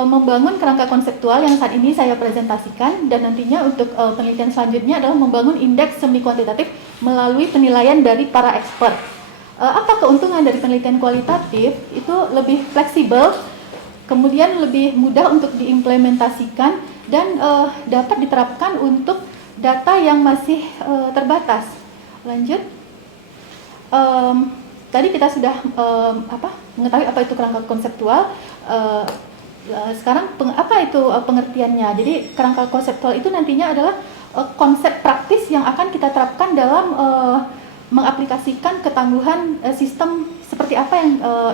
membangun kerangka konseptual yang saat ini saya presentasikan, dan nantinya untuk penelitian selanjutnya adalah membangun indeks semi kuantitatif melalui penilaian dari para expert. Apa keuntungan dari penelitian kualitatif? Itu lebih fleksibel, kemudian lebih mudah untuk diimplementasikan, dan dapat diterapkan untuk data yang masih terbatas. Lanjut. Tadi kita sudah mengetahui apa itu kerangka konseptual. Sekarang apa itu pengertiannya? Jadi kerangka konseptual itu nantinya adalah konsep praktis yang akan kita terapkan dalam mengaplikasikan ketangguhan sistem seperti apa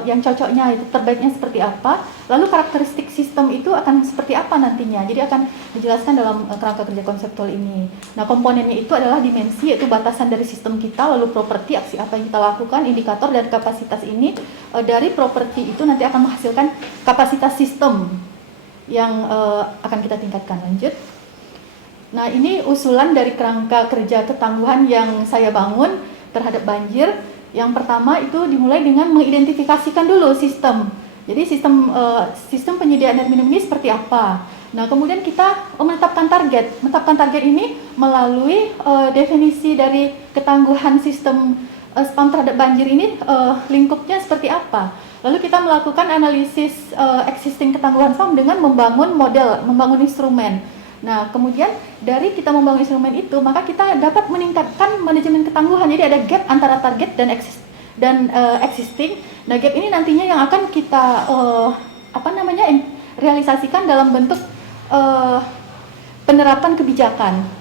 yang cocoknya, itu terbaiknya seperti apa, lalu karakteristik sistem itu akan seperti apa nantinya. Jadi akan dijelaskan dalam kerangka kerja konseptual ini. Nah, komponennya itu adalah dimensi, yaitu batasan dari sistem kita, lalu properti, aksi apa yang kita lakukan, indikator dan kapasitas ini. Dari properti itu nanti akan menghasilkan kapasitas sistem yang akan kita tingkatkan. Lanjut. Nah, ini usulan dari kerangka kerja ketangguhan yang saya bangun terhadap banjir. Yang pertama itu dimulai dengan mengidentifikasikan dulu sistem. Jadi sistem penyediaan air minum ini seperti apa. Nah, kemudian kita menetapkan target. Menetapkan target ini melalui definisi dari ketangguhan sistem spam terhadap banjir ini, lingkupnya seperti apa. Lalu kita melakukan analisis existing ketangguhan spam dengan membangun model, membangun instrumen. Nah, kemudian dari kita membangun instrumen itu, maka kita dapat meningkatkan manajemen ketangguhan. Jadi ada gap antara target dan existing. Nah, gap ini nantinya yang akan kita realisasikan dalam bentuk penerapan kebijakan.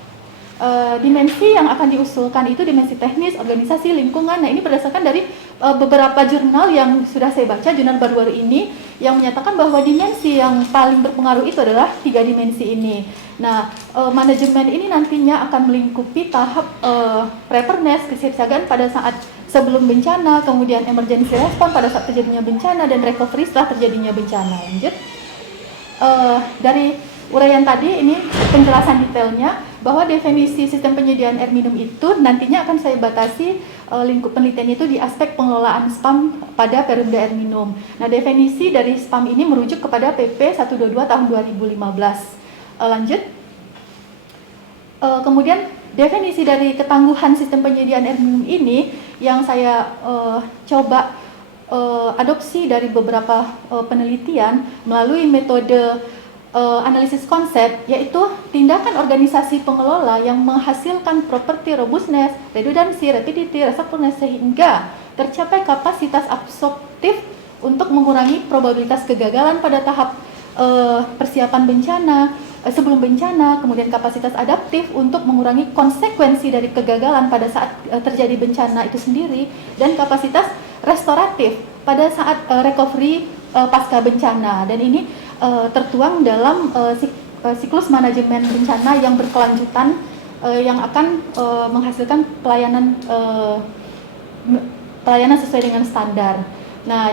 Dimensi yang akan diusulkan itu dimensi teknis, organisasi, lingkungan. Nah, ini berdasarkan dari beberapa jurnal yang sudah saya baca, jurnal baru-baru ini, yang menyatakan bahwa dimensi yang paling berpengaruh itu adalah 3 dimensi ini. Nah, manajemen ini nantinya akan melingkupi tahap preparedness, kesiapsiagaan pada saat sebelum bencana, kemudian emergency response pada saat terjadinya bencana, dan recovery setelah terjadinya bencana. Lanjut. Dari uraian tadi, ini penjelasan detailnya bahwa definisi sistem penyediaan air minum itu nantinya akan saya batasi lingkup penelitian itu di aspek pengelolaan spam pada periode air minum. Nah, definisi dari spam ini merujuk kepada PP 122 tahun 2015. Lanjut. Kemudian definisi dari ketangguhan sistem penyediaan air minum ini yang saya coba adopsi dari beberapa penelitian melalui metode analisis konsep, yaitu tindakan organisasi pengelola yang menghasilkan properti robustness, redundancy, rapidity, resourcefulness sehingga tercapai kapasitas absorptif untuk mengurangi probabilitas kegagalan pada tahap persiapan bencana, sebelum bencana, kemudian kapasitas adaptif untuk mengurangi konsekuensi dari kegagalan pada saat terjadi bencana itu sendiri, dan kapasitas restoratif pada saat recovery pasca bencana. Dan ini tertuang dalam siklus manajemen bencana yang berkelanjutan yang akan menghasilkan pelayanan sesuai dengan standar. Nah,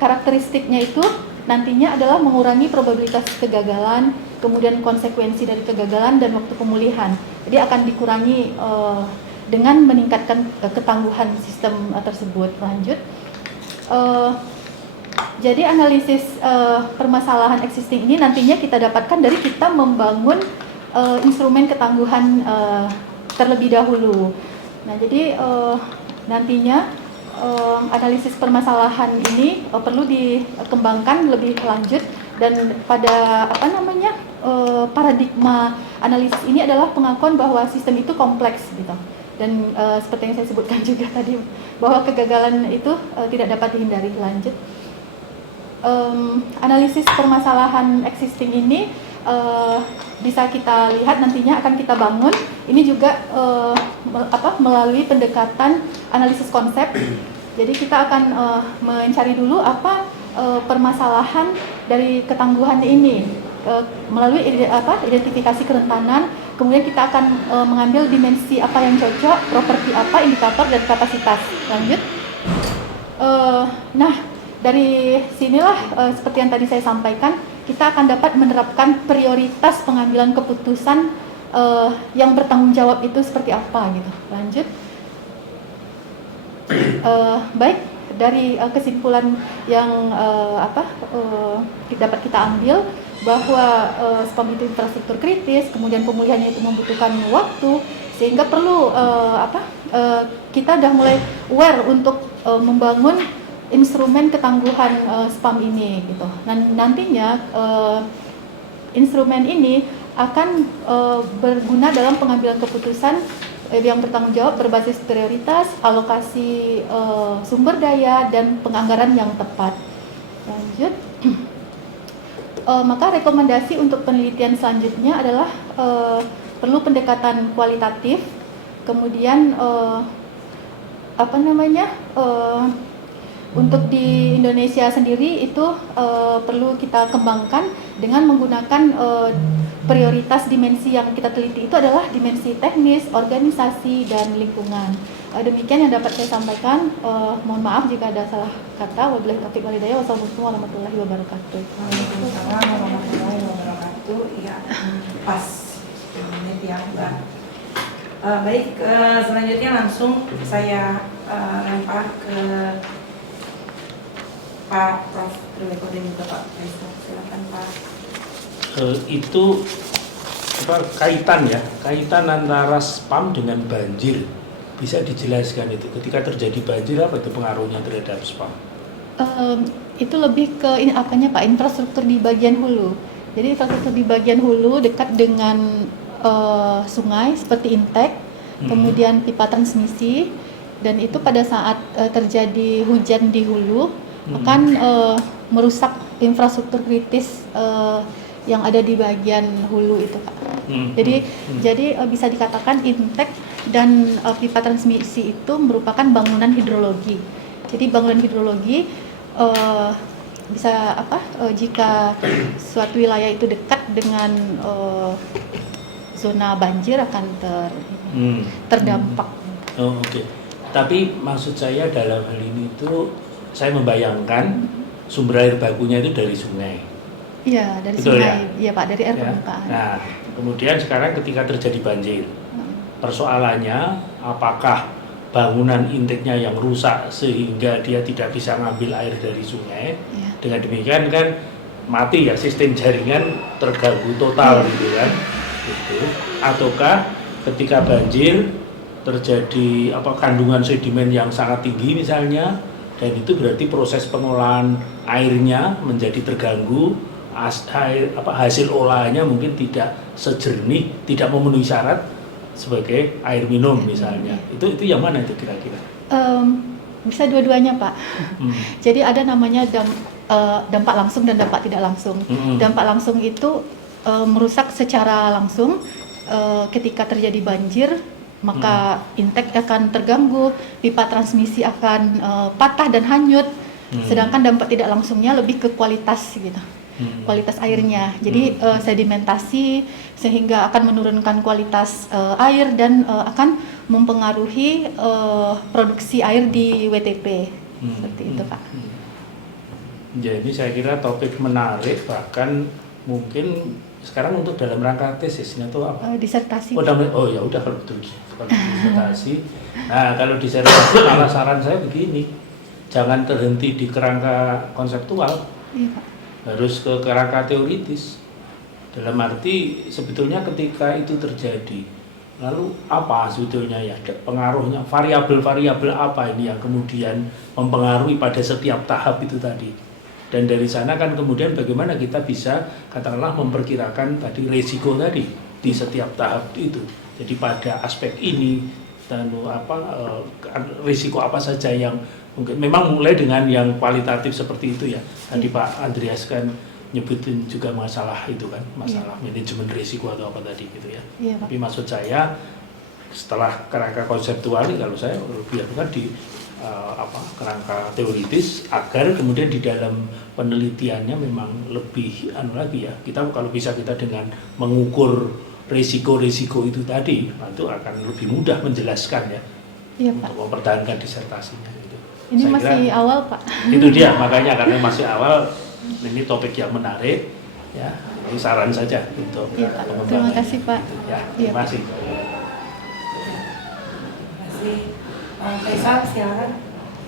karakteristiknya itu nantinya adalah mengurangi probabilitas kegagalan, kemudian konsekuensi dari kegagalan dan waktu pemulihan. Jadi akan dikurangi dengan meningkatkan ketangguhan sistem tersebut. Lanjut. Jadi analisis permasalahan existing ini nantinya kita dapatkan dari kita membangun instrumen ketangguhan terlebih dahulu. Nah, jadi nantinya analisis permasalahan ini perlu dikembangkan lebih lanjut Dan pada paradigma analisis ini adalah pengakuan bahwa sistem itu kompleks gitu. Dan seperti yang saya sebutkan juga tadi bahwa kegagalan itu tidak dapat dihindari. Lanjut. Analisis permasalahan existing ini bisa kita lihat nantinya akan kita bangun ini juga melalui pendekatan analisis konsep. Jadi kita akan mencari dulu apa permasalahan dari ketangguhan ini melalui identifikasi kerentanan. Kemudian kita akan mengambil dimensi apa yang cocok, properti apa, indikator dan kapasitas. Lanjut. Nah, dari sinilah seperti yang tadi saya sampaikan, kita akan dapat menerapkan prioritas pengambilan keputusan yang bertanggung jawab itu seperti apa gitu. Lanjut. Baik, dari kesimpulan yang dapat kita ambil bahwa spam itu infrastruktur kritis, kemudian pemulihannya itu membutuhkan waktu, sehingga perlu kita udah mulai aware untuk membangun instrumen ketangguhan spam ini gitu. Dan nantinya instrumen ini akan berguna dalam pengambilan keputusan yang bertanggung jawab berbasis prioritas, alokasi sumber daya dan penganggaran yang tepat. Lanjut. Maka rekomendasi untuk penelitian selanjutnya adalah perlu pendekatan kualitatif, kemudian untuk di Indonesia sendiri itu perlu kita kembangkan dengan menggunakan prioritas dimensi yang kita teliti itu adalah dimensi teknis, organisasi, dan lingkungan. Demikian yang dapat saya sampaikan. Mohon maaf jika ada salah kata. Wabillahi taufiq wal hidayah. Wassalamualaikum warahmatullahi wabarakatuh. Waalaikumsalam warahmatullahi wabarakatuh. Ya, pas menit ya, Mbak. Baik, selanjutnya langsung saya lempar ke Pak Prof. Triweko dan juga Pak Faisal. Silakan Pak. Itu kaitan antara spam dengan banjir, bisa dijelaskan itu ketika terjadi banjir apa itu pengaruhnya terhadap spam? Itu lebih ke infrastruktur di bagian hulu. Jadi infrastruktur di bagian hulu dekat dengan sungai seperti intek, kemudian pipa transmisi, dan itu pada saat terjadi hujan di hulu akan merusak infrastruktur kritis yang ada di bagian hulu itu, Pak. Jadi bisa dikatakan intek dan pipa transmisi itu merupakan bangunan hidrologi. Jadi bangunan hidrologi bisa jika suatu wilayah itu dekat dengan zona banjir akan terdampak. Oh, oke. Tapi maksud saya dalam hal ini itu saya membayangkan sumber air bakunya itu dari sungai. Iya, dari betul, sungai. Ya? Iya, Pak, dari air permukaan. Nah, kemudian sekarang ketika terjadi banjir, persoalannya apakah bangunan inteknya yang rusak sehingga dia tidak bisa ngambil air dari sungai? Ya. Dengan demikian kan mati ya, sistem jaringan terganggu total gitu kan. Gitu. Ataukah ketika banjir terjadi kandungan sedimen yang sangat tinggi misalnya, dan itu berarti proses pengolahan airnya menjadi terganggu, hasil olahannya mungkin tidak sejernih, tidak memenuhi syarat sebagai air minum misalnya. Itu yang mana itu kira-kira? Bisa dua-duanya, Pak. Jadi ada namanya dampak langsung dan dampak tidak langsung. Dampak langsung itu merusak secara langsung ketika terjadi banjir, maka intek akan terganggu, pipa transmisi akan patah dan hanyut. Sedangkan dampak tidak langsungnya lebih ke kualitas gitu. Kualitas airnya, jadi sedimentasi sehingga akan menurunkan kualitas air dan akan mempengaruhi produksi air di WTP seperti itu, Pak. Jadi saya kira topik menarik, bahkan mungkin sekarang untuk dalam rangka tesisnya itu apa? Disertasi. Oh ya udah kalau betul disertasi. Nah kalau disertasi malah saran saya begini, jangan terhenti di kerangka konseptual. Iya, Pak. Harus ke kerangka teoritis. Dalam arti sebetulnya ketika itu terjadi, lalu apa sebetulnya ya pengaruhnya, variabel-variabel apa ini yang kemudian mempengaruhi pada setiap tahap itu tadi. Dan dari sana kan kemudian bagaimana kita bisa katakanlah memperkirakan tadi resiko tadi di setiap tahap itu. Jadi pada aspek ini dan risiko apa saja yang mungkin memang mulai dengan yang kualitatif seperti itu ya. Tadi Pak Andreas kan nyebutin juga masalah itu kan, masalah manajemen risiko atau apa tadi gitu ya. Iya, Pak. Tapi maksud saya setelah kerangka konseptual ini kalau saya biarkan di kerangka teoritis agar kemudian di dalam penelitiannya memang lebih lagi ya. Kita kalau bisa kita dengan mengukur risiko-risiko itu tadi itu akan lebih mudah menjelaskan ya. Iya, Pak. Untuk mempertahankan disertasinya gitu. Ini Saya masih kira awal, Pak. itu dia makanya karena masih awal ini topik yang menarik ya. Ini saran saja untuk Iya, Pak. pengembangan. Terima kasih, Pak. Ya, Iya, terima kasih. Terima kasih. Faisal, silakan.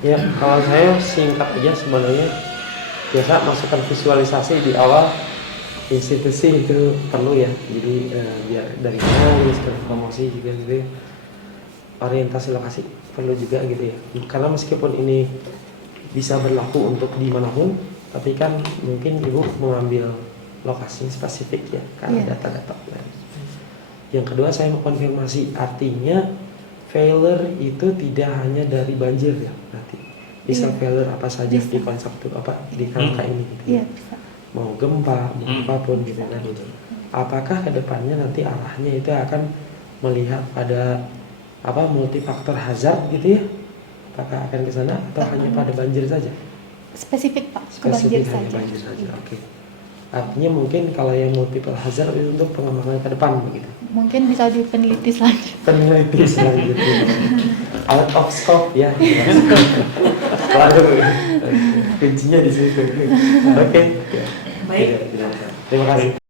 Ya, kalau saya singkat aja sebenarnya biasa masukkan visualisasi di awal institusi itu perlu ya. Jadi biar dari analis ke promosi juga gitu ya. Orientasi lokasi perlu juga gitu ya. Karena meskipun ini bisa berlaku untuk dimanapun, tapi kan mungkin ibu mengambil lokasi spesifik ya karena Iya. data-data. Yang kedua saya mau konfirmasi artinya failure itu tidak hanya dari banjir ya berarti bisa Iya. failure apa saja Bisa. di konsep itu apa di kerangka ini gitu Iya, ya. bisa. Mau gempa mau apapun gitu kan. Apakah kedepannya nanti arahnya itu akan melihat pada multifaktor hazard gitu ya? Apakah akan ke sana atau hanya pada banjir saja? Spesifik, Pak. Ke banjir Spesifik hanya saja. banjir saja. Oke. Artinya mungkin kalau yang multiple hazard itu untuk pengembangan ke depan begitu. Mungkin bisa dipeliti selanjutnya. Peneliti selanjutnya. Out of scope ya. Waduh. Kuncinya di situ. Oke. Baik. Terima kasih.